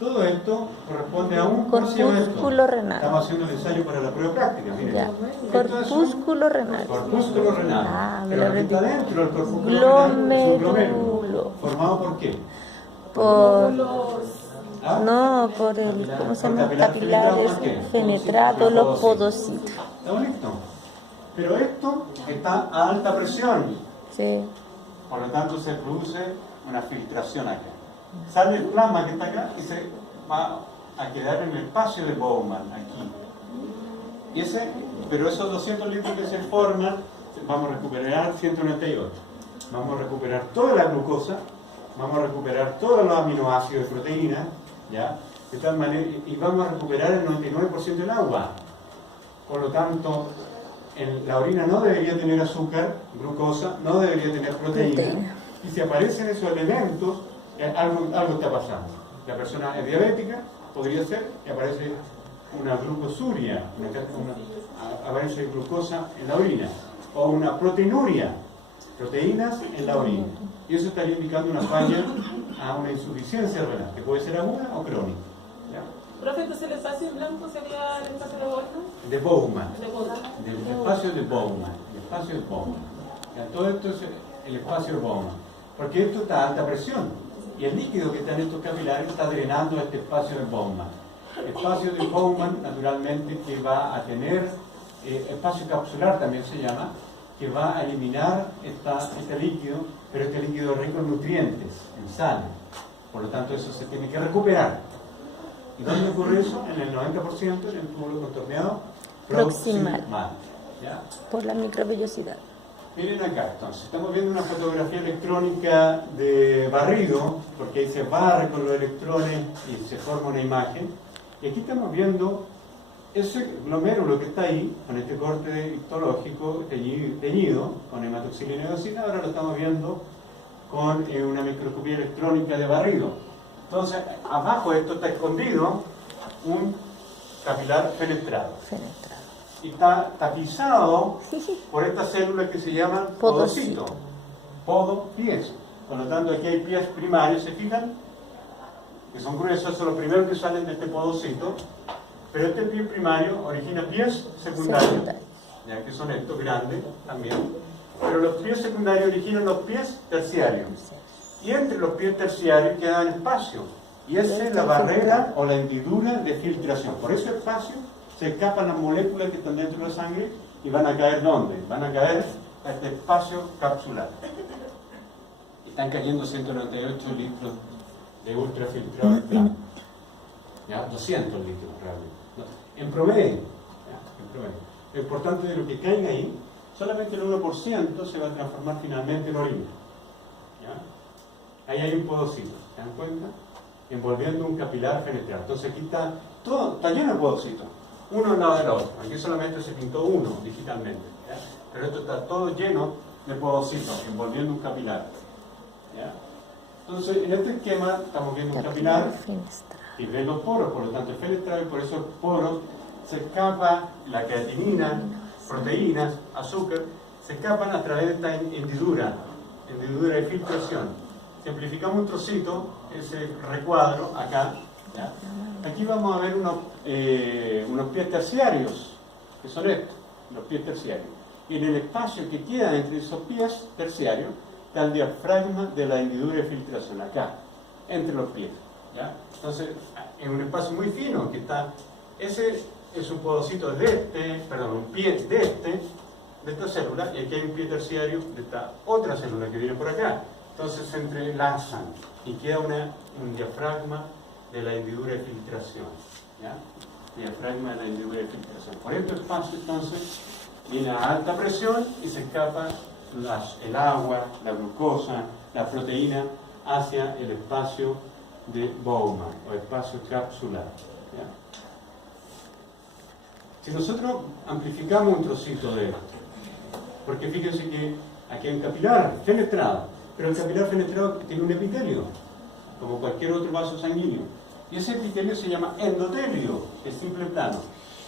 Todo esto corresponde a un corpúsculo renal. Estamos haciendo el ensayo para la prueba práctica. Miren. Ya. Esto es Corpúsculo renal. Corpúsculo renal. me Pero lo lo que está repito. dentro del corpúsculo renal es un glomérulo. Glomérulo. ¿Formado por qué? Por ¿Ah? no, por el, ¿cómo se llama? Capilares, fenetrados, los podocitos. ¿Estamos listos? Pero esto está a alta presión, Sí. por lo tanto se produce una filtración acá. Sale el plasma que está acá y se va a quedar en el espacio de Bowman, aquí. Pero esos 200 litros que se forman, vamos a recuperar 198. Vamos a recuperar toda la glucosa, vamos a recuperar todos los aminoácidos de proteínas, ¿ya? De tal manera, y vamos a recuperar el 99% del agua. Por lo tanto, la orina no debería tener azúcar, glucosa, no debería tener proteína. Y si aparecen esos elementos, algo está pasando. La persona es diabética, podría ser, y aparece una glucosuria, aparece glucosa en la orina, o una proteinuria, proteínas en la orina. Y eso estaría indicando una falla a una insuficiencia renal, que puede ser aguda o crónica. ¿Ya? Profe, entonces el espacio en blanco sería el espacio de Bowman. De Bowman. De Bowman. Del espacio de Bowman. El espacio de Bowman. Ya, todo esto es el espacio de Bowman. Porque esto está a alta presión. Y el líquido que está en estos capilares está drenando este espacio de Bowman. El espacio de Bowman, naturalmente, que va a tener espacio capsular, también se llama, que va a eliminar este líquido, pero este líquido rico en nutrientes, en sal. Por lo tanto, eso se tiene que recuperar. ¿Y dónde ocurre eso? En el 90% en el túbulo contorneado Proximal. ¿Ya? Por la microvellosidad. Miren acá, entonces, estamos viendo una fotografía electrónica de barrido, porque ahí se barre con los electrones y se forma una imagen. Y aquí estamos viendo ese glomérulo que está ahí, con este corte histológico teñido con hematoxilina y eosina. Ahora lo estamos viendo con una microscopía electrónica de barrido. Entonces, abajo de esto está escondido un capilar fenestrado. Y está tapizado por estas células que se llaman podocito. Podo, pies. Por lo tanto, aquí hay pies primarios, ¿se fijan? Que son gruesos, son los primeros que salen de este podocito. Pero este pie primario origina pies secundarios, ya que son estos grandes también. Pero los pies secundarios originan los pies terciarios. Y entre los pies terciarios quedan espacio. Y esa es la barrera o la hendidura de filtración. Por ese espacio se escapan las moléculas que están dentro de la sangre y van a caer ¿dónde? Van a caer a este espacio capsular. Y están cayendo 198 litros de ultrafiltrado en plano. ¿Ya? 200 litros realmente. En promedio. ¿Ya? En promedio. Lo importante de lo que caiga ahí, solamente el 1% se va a transformar finalmente en orina. ¿Ya? Ahí hay un podocito, ¿se dan cuenta? Envolviendo un capilar fenestrado. Entonces aquí está todo, está lleno de podocitos, uno al lado del otro. Aquí solamente se pintó uno digitalmente, ¿ya? Pero esto está todo lleno de podocitos, envolviendo un capilar. ¿Ya? Entonces, en este esquema estamos viendo un capilar y ven los poros, por lo tanto es fenestrado, y por esos poros se escapa la creatinina, proteínas, azúcar, se escapan a través de esta hendidura de filtración. Si amplificamos un trocito, ese recuadro acá, ¿ya? Aquí vamos a ver unos pies terciarios, que son estos, los pies terciarios. Y en el espacio que queda entre esos pies terciarios está el diafragma de la hendidura de filtración, acá, entre los pies. ¿Ya? Entonces, es un espacio muy fino que está. Ese es un podocito un pie de esta célula, y aquí hay un pie terciario de esta otra célula que viene por acá. Entonces se entrelazan y queda un diafragma de la hendidura de filtración. ¿Ya? Diafragma de la hendidura de filtración. Por este espacio, entonces, viene a alta presión y se escapa el agua, la glucosa, la proteína hacia el espacio de Bowman o espacio capsular. ¿Ya? Si nosotros amplificamos un trocito de esto, porque fíjense que aquí hay un capilar fenestrado, pero el capilar fenestrado tiene un epitelio, como cualquier otro vaso sanguíneo, y ese epitelio se llama endotelio, que es simple plano,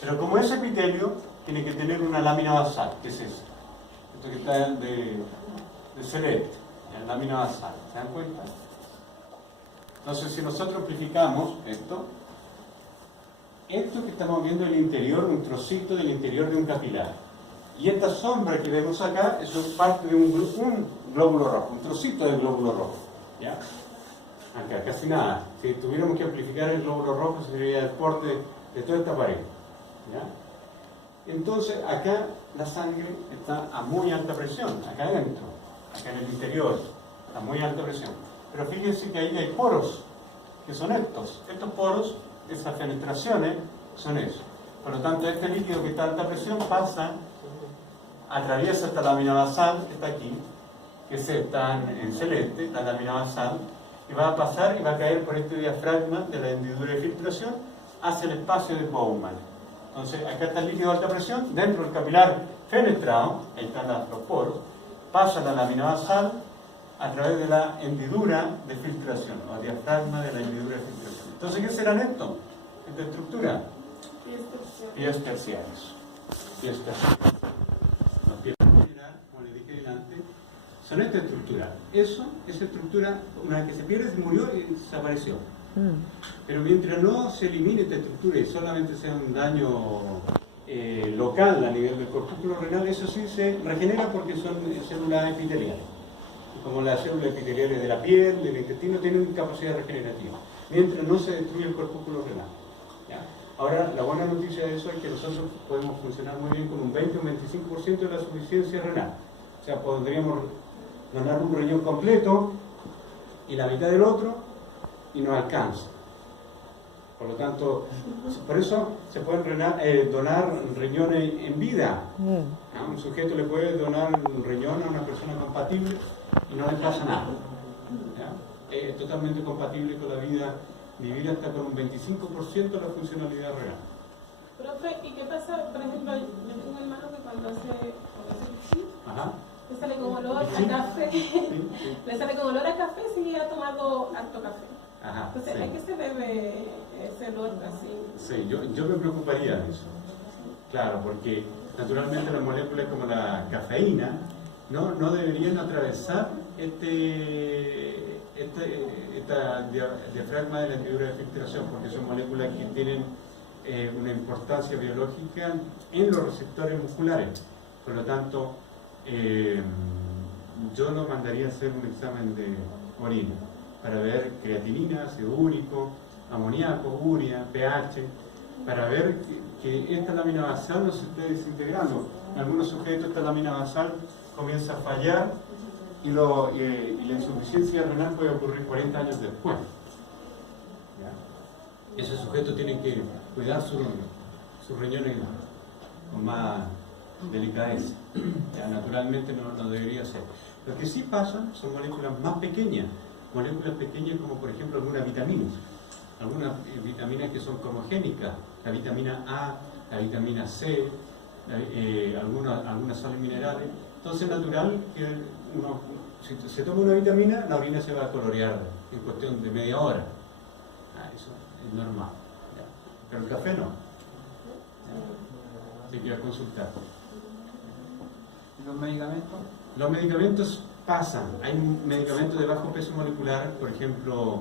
pero como ese epitelio tiene que tener una lámina basal, que es esto que está de celeste, la lámina basal, ¿se dan cuenta? Entonces, si nosotros amplificamos esto que estamos viendo en el interior, un trocito del interior de un capilar. Y esta sombra que vemos acá es parte de un glóbulo rojo, un trocito del glóbulo rojo. ¿Ya? Acá, casi nada. Si tuviéramos que amplificar el glóbulo rojo, sería el porte de toda esta pared. ¿Ya? Entonces acá la sangre está a muy alta presión, acá adentro, acá en el interior, a muy alta presión. Pero fíjense que ahí hay poros, que son estos. Estos poros, esas fenestraciones, son eso. Por lo tanto, este líquido que está a alta presión pasa, atraviesa esta lámina basal, que está aquí, que está en celeste, la lámina basal, y va a pasar y va a caer por este diafragma de la hendidura de filtración hacia el espacio de Bowman. Entonces, acá está el líquido de alta presión, dentro del capilar fenestrado, ahí están los poros, pasa la lámina basal a través de la hendidura de filtración, o diafragma de la hendidura de filtración. Entonces, ¿qué serán esto? Esta estructura. Pies terciarios. Pies terciarios. Los pies terciarios, como les dije delante, son esta estructura. Esa estructura, una vez que se pierde, se murió y desapareció. Pero mientras no se elimine esta estructura y solamente sea un daño local a nivel del corpúsculo renal, eso sí se regenera porque son células epiteliales. Como las células epiteliales de la piel, del intestino, tienen capacidad regenerativa. Mientras no se destruye el corpúsculo renal. ¿Ya? Ahora, la buena noticia de eso es que nosotros podemos funcionar muy bien con un 20 o un 25% de la suficiencia renal. O sea, podríamos donar un riñón completo y la mitad del otro y no alcanza. Por lo tanto, por eso se pueden donar riñones en vida. ¿No? Un sujeto le puede donar un riñón a una persona compatible y no le pasa nada. ¿Ya? Es totalmente compatible con la vida, vivir hasta con un 25% de la funcionalidad renal. Profe, ¿y qué pasa? Por ejemplo, yo tengo un hermano que cuando hace pipí, le sale como olor a café, le sale como olor a café si ha tomado harto café. Ajá, entonces, ¿a qué se debe ese olor así? Sí, yo me preocuparía de eso. Claro, porque naturalmente las moléculas como la cafeína no deberían atravesar esta diafragma de la hendidura de filtración, porque son moléculas que tienen una importancia biológica en los receptores musculares. Por lo tanto, yo lo mandaría a hacer un examen de orina para ver creatinina, ácido úrico, amoníaco, urea, pH, para ver que esta lámina basal no se esté desintegrando. En algunos sujetos esta lámina basal comienza a fallar y la insuficiencia renal puede ocurrir 40 años después. ¿Ya? Ese sujeto tiene que cuidar sus riñones con más delicadeza. Ya, naturalmente no debería ser. Lo que sí pasa son moléculas más pequeñas, moléculas pequeñas como por ejemplo algunas vitaminas que son cromogénicas, la vitamina A, la vitamina C, algunas sales minerales. Entonces es natural que si se toma una vitamina, la orina se va a colorear en cuestión de media hora. Eso es normal. ¿Ya? Pero el café no. Hay que ir a consultar. ¿Y los medicamentos? Los medicamentos pasan. Hay medicamentos de bajo peso molecular, por ejemplo,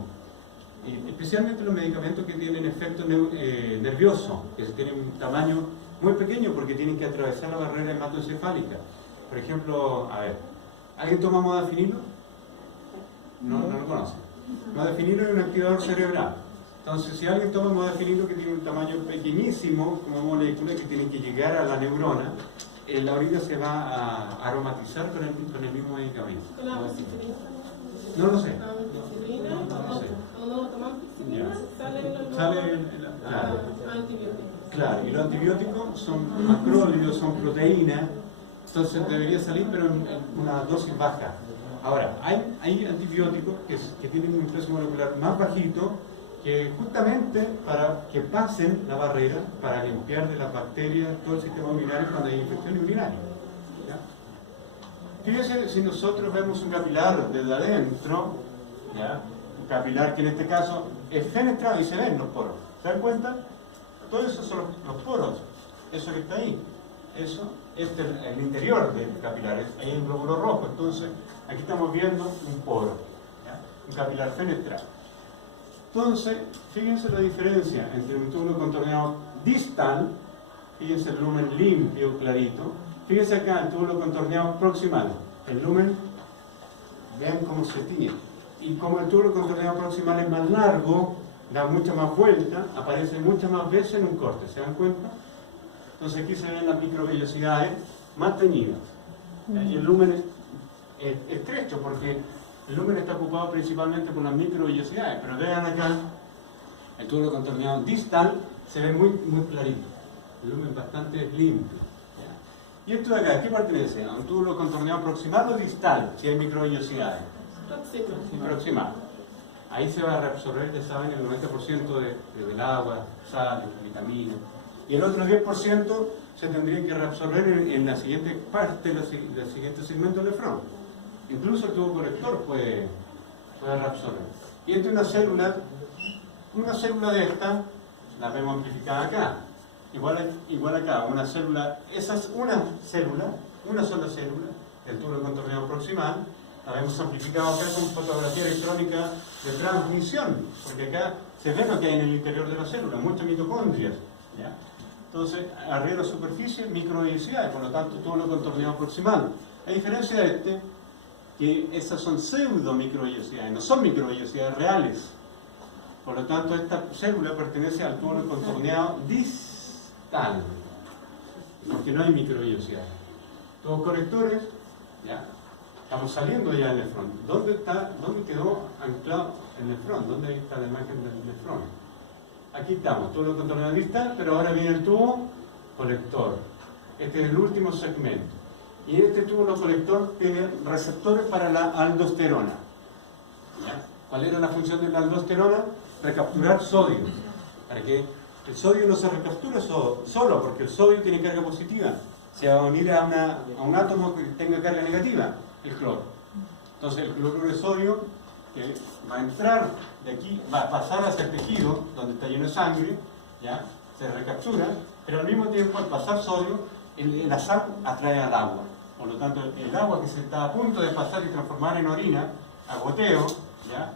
especialmente los medicamentos que tienen efecto nervioso, que tienen un tamaño muy pequeño porque tienen que atravesar la barrera hematoencefálica. Por ejemplo, ¿alguien toma modafinilo? No lo conoce. Modafinilo es un activador cerebral. Entonces, si alguien toma modafinilo que tiene un tamaño pequeñísimo como molécula que tiene que llegar a la neurona, la orina se va a aromatizar con el mismo medicamento. ¿Con la amoxicilina? No lo sé. ¿La amoxicilina? No sé. ¿Cuando toman amoxicilina? Sale antibióticos. Claro, y los antibióticos son macrólidos, son proteínas, entonces debería salir, pero en una dosis baja. Ahora, hay antibióticos que tienen un peso molecular más bajito, que justamente para que pasen la barrera, para limpiar de las bacterias todo el sistema urinario cuando hay infección urinaria. ¿Ya? Fíjense, si nosotros vemos un capilar desde adentro, ¿ya? Un capilar que en este caso es fenestrado y se ven los poros, ¿se dan cuenta? Todo eso son los poros, eso que está ahí, eso es el interior del capilar, ahí hay un glóbulo rojo, entonces aquí estamos viendo un poro, ¿ya? Un capilar fenestrado. Entonces, fíjense la diferencia entre un túbulo contorneado distal, fíjense el lumen limpio, clarito, fíjense acá el túbulo contorneado proximal, el lumen, vean cómo se tiñe, y como el túbulo contorneado proximal es más largo, da mucha más vuelta, aparece muchas más veces en un corte, ¿se dan cuenta? Entonces aquí se ven las microvellosidades más teñidas. Y el lumen es estrecho porque el lumen está ocupado principalmente por las microvellosidades, pero vean acá, el túbulo contorneado distal se ve muy clarito, el lumen bastante limpio. ¿Ya? Y esto de acá, ¿qué pertenece? ¿A un túbulo contorneado proximal o distal? Si hay microvellosidades. Proximal. Ahí se va a reabsorber, ya saben, el 90% del agua, sal, vitaminas. Y el otro 10% se tendría que reabsorber en la siguiente parte, del siguiente segmento del nefrón. Incluso el tubo colector puede reabsorber. Y entre una célula de esta, la vemos amplificada acá. Igual acá, una célula, esa es una sola célula, el tubo contorneado proximal, la vemos amplificada acá con fotografía electrónica de transmisión, porque acá se ve lo que hay en el interior de la célula, muchas mitocondrias. ¿Ya? Entonces, arriba de la superficie, microvellosidades, por lo tanto, túbulo contorneado proximal. A diferencia de este, que esas son pseudo microvellosidades, no son microvellosidades reales. Por lo tanto, esta célula pertenece al túbulo contorneado distal, porque no hay microvellosidades. Todos colectores, ya, estamos saliendo ya del nefrón. ¿Dónde quedó anclado el nefrón? ¿Dónde está la imagen del nefrón? Aquí estamos, túbulo contorneado distal, pero ahora viene el tubo colector. Este es el último segmento. Y este túbulo colector tiene receptores para la aldosterona. ¿Ya? ¿Cuál era la función de la aldosterona? Recapturar sodio. Para que el sodio no se recapture solo, porque el sodio tiene carga positiva. Se va a unir a un átomo que tenga carga negativa, el cloro. Entonces el cloruro de sodio, que va a entrar de aquí, va a pasar hacia el tejido, donde está lleno de sangre, ¿ya? Se recaptura, pero al mismo tiempo, al pasar sodio, la sal atrae al agua. Por lo tanto, el agua que se está a punto de pasar y transformar en orina, a goteo, ¿ya?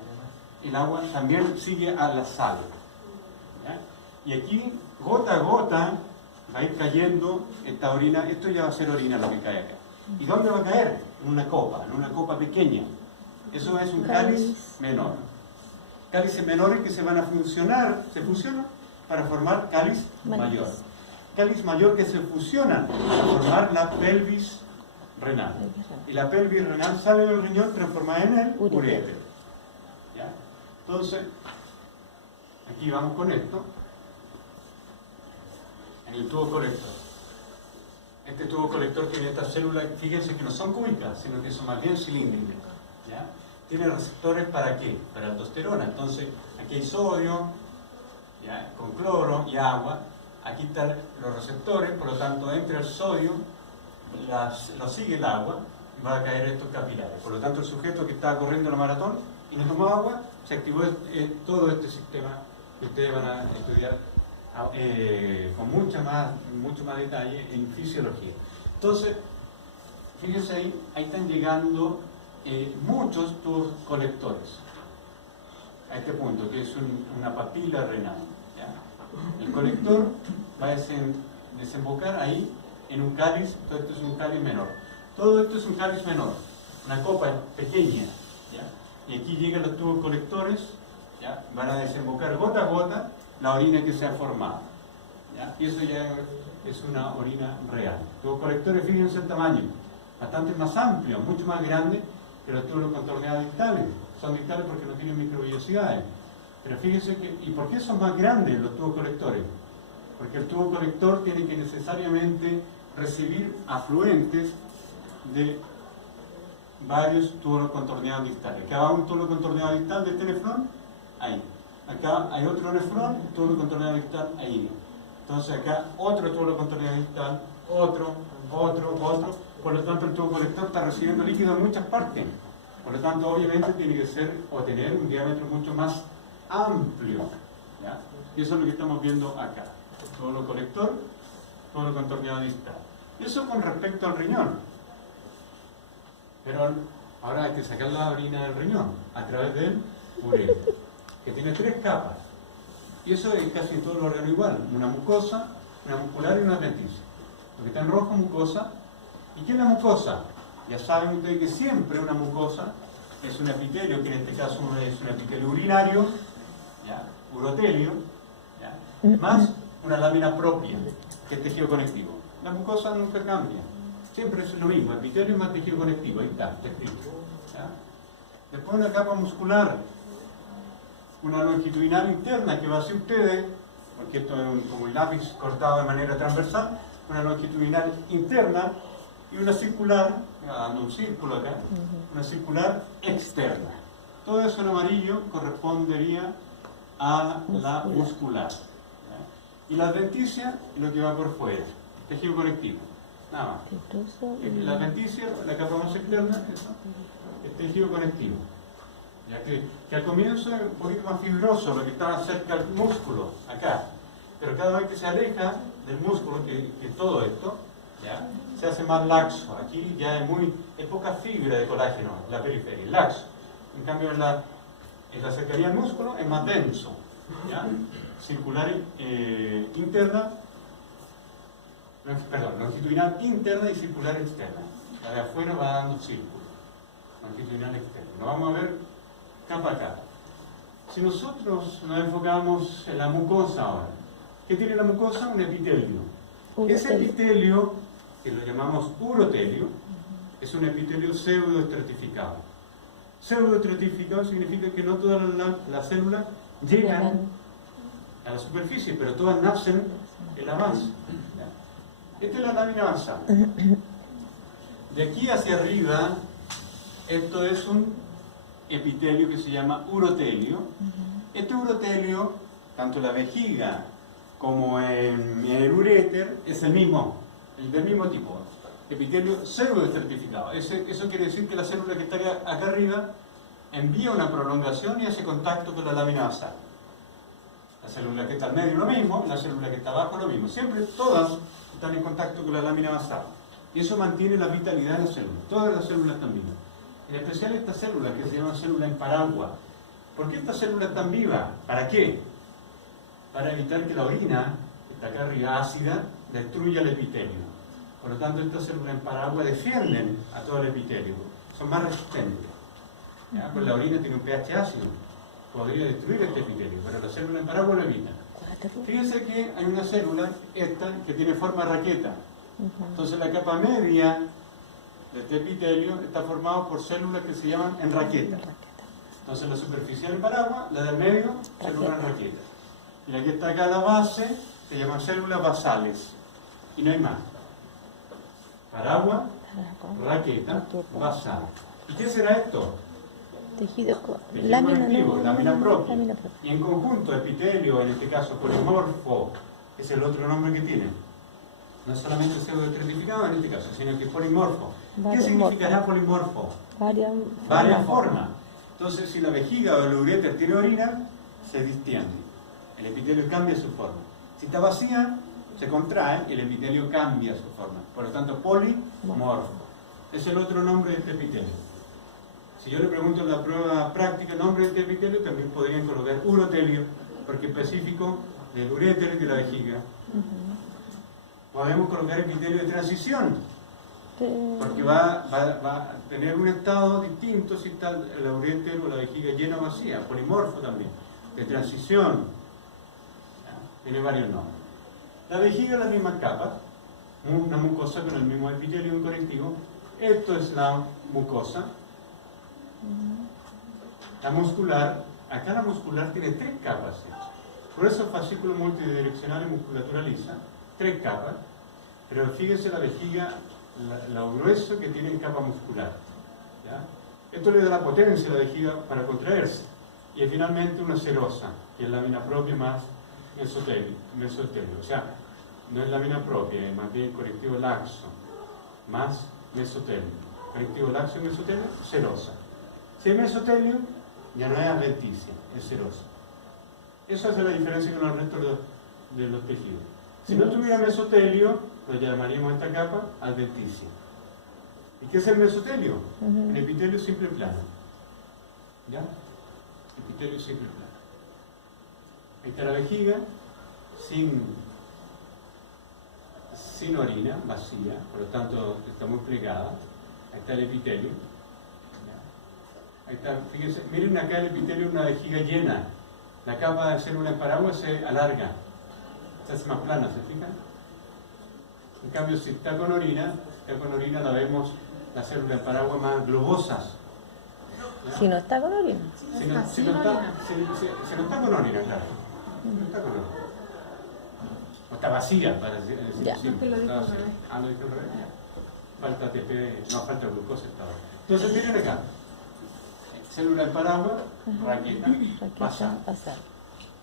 El agua también sigue a la sal. ¿Ya? Y aquí, gota a gota, va a ir cayendo esta orina. Esto ya va a ser orina lo que cae acá. ¿Y dónde va a caer? En una copa pequeña. Eso es un cáliz menor. Cálices menores que se van a se fusionan para formar cáliz mayor. Cáliz mayor que se fusionan para formar la pelvis renal. Y la pelvis renal sale del riñón transformada en el uréter. ¿Ya? Entonces, aquí vamos con esto. En el tubo colector. Este tubo colector tiene estas células, fíjense que no son cúbicas, sino que son más bien cilíndricas. ¿Ya? Tiene receptores ¿para qué? Para aldosterona. Entonces, aquí hay sodio, ¿ya? Con cloro y agua. Aquí están los receptores, por lo tanto, entre el sodio, lo sigue el agua, y va a caer estos capilares. Por lo tanto, el sujeto que estaba corriendo la maratón y no tomó agua, se activó todo este sistema que ustedes van a estudiar con mucho más detalle en fisiología. Entonces, fíjense ahí están llegando muchos tubos colectores a este punto, que es una papila renal. ¿Ya? El colector va a desembocar ahí en un cáliz. Todo esto es un cáliz menor. Todo esto es un cáliz menor, una copa pequeña. ¿Ya? Y aquí llegan los tubos colectores, ¿ya? Van a desembocar gota a gota la orina que se ha formado. ¿Ya? Y eso ya es una orina real. Tubos colectores, fíjense el tamaño, bastante más amplio, mucho más grande que los tubos contorneados distales. Son distales porque no tienen microvellosidades. Pero fíjense ¿y por qué son más grandes los tubos colectores? Porque el tubo colector tiene que necesariamente recibir afluentes de varios tubos contorneados distales. Cada un tubo contorneado distal de este nefrón, ahí. Acá hay otro nefrón, tubo contorneado distal, ahí. Entonces acá otro tubo contorneado distal, otro. Por lo tanto, el tubo colector está recibiendo líquido en muchas partes. Por lo tanto, obviamente tiene que tener un diámetro mucho más amplio. ¿Ya? Y eso es lo que estamos viendo acá. Tubo colector, tubo contorneado distal. Eso con respecto al riñón. Pero ahora hay que sacar la orina del riñón a través del uréter, que tiene 3 capas. Y eso es casi en todos los órganos igual. Una mucosa, una muscular y una adventicia. Lo que está en rojo, mucosa. ¿Y qué es la mucosa? Ya saben ustedes que siempre una mucosa es un epitelio, que en este caso es un epitelio urinario, ¿ya? Urotelio, ¿ya? Más una lámina propia, que es tejido conectivo. La mucosa nunca cambia, siempre es lo mismo, epitelio más tejido conectivo, ahí está escrito. ¿Ya? Después una capa muscular, una longitudinal interna que va hacia ustedes, porque esto es como un lápiz cortado de manera transversal, una longitudinal interna y una circular, dando un círculo acá, una circular externa. Todo eso en amarillo correspondería a la muscular. ¿Ya? Y la adventicia es lo que va por fuera, tejido conectivo, nada más. La adventicia, la capa más externa, eso, es tejido conectivo. Ya que al comienzo es un poquito más fibroso, lo que está cerca del músculo, acá. Pero cada vez que se aleja del músculo, que todo esto, ¿ya? Se hace más laxo. Aquí ya es poca fibra de colágeno, la periferia, laxo. En cambio en la cercanía al músculo es más denso. ¿Ya? Circular interna, perdón, longitudinal interna y circular externa. La de afuera va dando círculo. Longitudinal externa. Lo vamos a ver capa a capa. Si nosotros nos enfocamos en la mucosa ahora, ¿qué tiene la mucosa? Un epitelio. Ese epitelio, que lo llamamos urotelio, es un epitelio pseudoestratificado. Pseudoestratificado significa que no todas las células llegan a la superficie, pero todas nacen en la base. Esta es la lámina basal. De aquí hacia arriba, esto es un epitelio que se llama urotelio. Este urotelio, tanto en la vejiga como en el uréter, es el mismo, del mismo tipo. Epitelio pseudoestratificado. Eso quiere decir que la célula que está acá arriba envía una prolongación y hace contacto con la lámina basal. La célula que está al medio lo mismo, la célula que está abajo lo mismo. Siempre todas están en contacto con la lámina basal. Y eso mantiene la vitalidad de la célula. Todas las células están vivas. En especial esta célula que se llama célula en paraguas. ¿Por qué esta célula es tan viva? ¿Para qué? Para evitar que la orina, que está acá arriba ácida, destruya el epitelio. Por lo tanto, estas células en paraguas defienden a todo el epitelio. Son más resistentes. ¿Ya? Pues la orina tiene un pH ácido. Podría destruir este epitelio, pero la célula en paraguas lo evita. Fíjense que hay una célula, esta, que tiene forma raqueta. Entonces la capa media de este epitelio está formado por células que se llaman en raqueta. Entonces la superficial en paraguas, la del medio, célula en raqueta. Y la que está acá a la base se llaman células basales. Y no hay más. Paraguas, raqueta, basal. ¿Y qué será esto? Tejido lámina conectivo, lámina propia. Y en conjunto, epitelio, en este caso polimorfo, es el otro nombre que tiene. No es solamente pseudoestratificado en este caso, sino que es polimorfo. ¿Qué significará polimorfo? Varias formas. Entonces, si la vejiga o el uréter tiene orina, se distiende. El epitelio cambia su forma. Si está vacía, se contrae y el epitelio cambia su forma. Por lo tanto, polimorfo. Es el otro nombre de este epitelio. Si yo le pregunto en la prueba práctica el nombre de este epitelio, también podrían colocar urotelio, porque es específico del uréter y de la vejiga. Podemos colocar epitelio de transición, porque va a tener un estado distinto si está el uréter o la vejiga llena o vacía. Polimorfo también, de transición. Tiene varios nombres. La vejiga es la misma capa, una mucosa con el mismo epitelio y un conectivo. Esto es la mucosa. La muscular, acá la muscular tiene 3 capas hechas. Por eso fascículo multidireccional y musculatura lisa, 3 capas. Pero fíjense la vejiga, lo grueso que tiene en capa muscular. ¿Ya? Esto le da la potencia a la vejiga para contraerse. Y finalmente una serosa, que es lámina propia más mesotelio. O sea, no es lámina propia, es más bien conectivo laxo, más mesotelio. Conectivo laxo y mesotelio, serosa. Si es mesotelio, ya no es adventicia, es serosa. Eso hace la diferencia con el resto de los tejidos. Si no tuviera mesotelio, lo llamaríamos a esta capa adventicia. ¿Y qué es el mesotelio? El epitelio simple plano. ¿Ya? Epitelio simple plano. Ahí está la vejiga, sin orina, vacía, por lo tanto está muy plegada. Ahí está el epitelio. Ahí está, fíjense, miren acá el epitelio, una vejiga llena. La capa de célula en paraguas se alarga. se hace más plana, ¿se fijan? En cambio, si está con orina la vemos, las células del paraguas más globosas. ¿Ya? Si no está con orina. Si no está con orina, claro. No está con orina. O está vacía, para decir Ya. así. Es que lo dijo al Sí. revés. Lo dije al revés. Falta ATP, no falta glucosa. Entonces, miren acá. Célula del paraguas, raqueta, basal,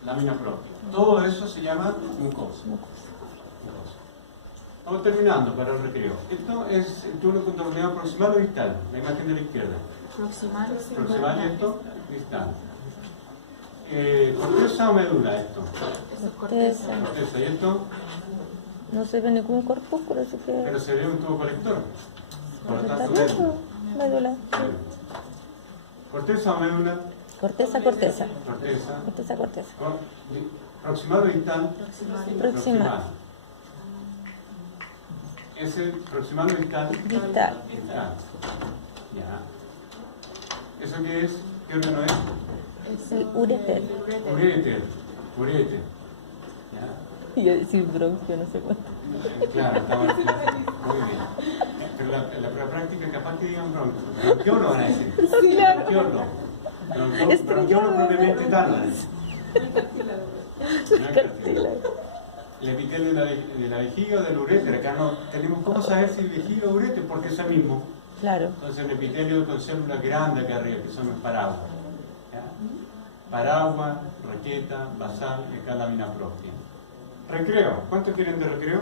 lámina propia. Todo eso se llama mucosa. Vamos terminando para el recreo. Esto es el túnel contorneado proximal o distal, la imagen de la izquierda. Proximal y esto, distal. ¿Corteza o medula esto? Corteza. Corteza, ¿y esto? No se ve ningún corpúsculo, así que... Pero se ve un tubo colector. Por lo ¿Está tanto, bien? médula. Médula. ¿Corteza o médula? Corteza. Corteza. Corteza. ¿Proximal o distal? Proximal. ¿Es el proximal o distal? Distal. Distal. Ya. ¿Eso qué es? ¿Qué órgano es? Es el ureter. Ureter. ¿Ya? Y yo decir bronquio, no sé cuánto. Claro, estaba muy bien. Pero la práctica capaz que digan bronquiolo van a decir. Sí, claro. Bronquiolo propiamente tal, van a decir. Cartílago. El epitelio de la vejiga o del uréter. Acá no tenemos cómo saber si vejiga o uréter porque es el mismo. Claro. Entonces el epitelio con células grandes acá arriba, que son los paraguas. ¿Ya? Paraguas, raqueta, basal y acá lámina propia. Recreo. ¿Cuánto quieren de recreo?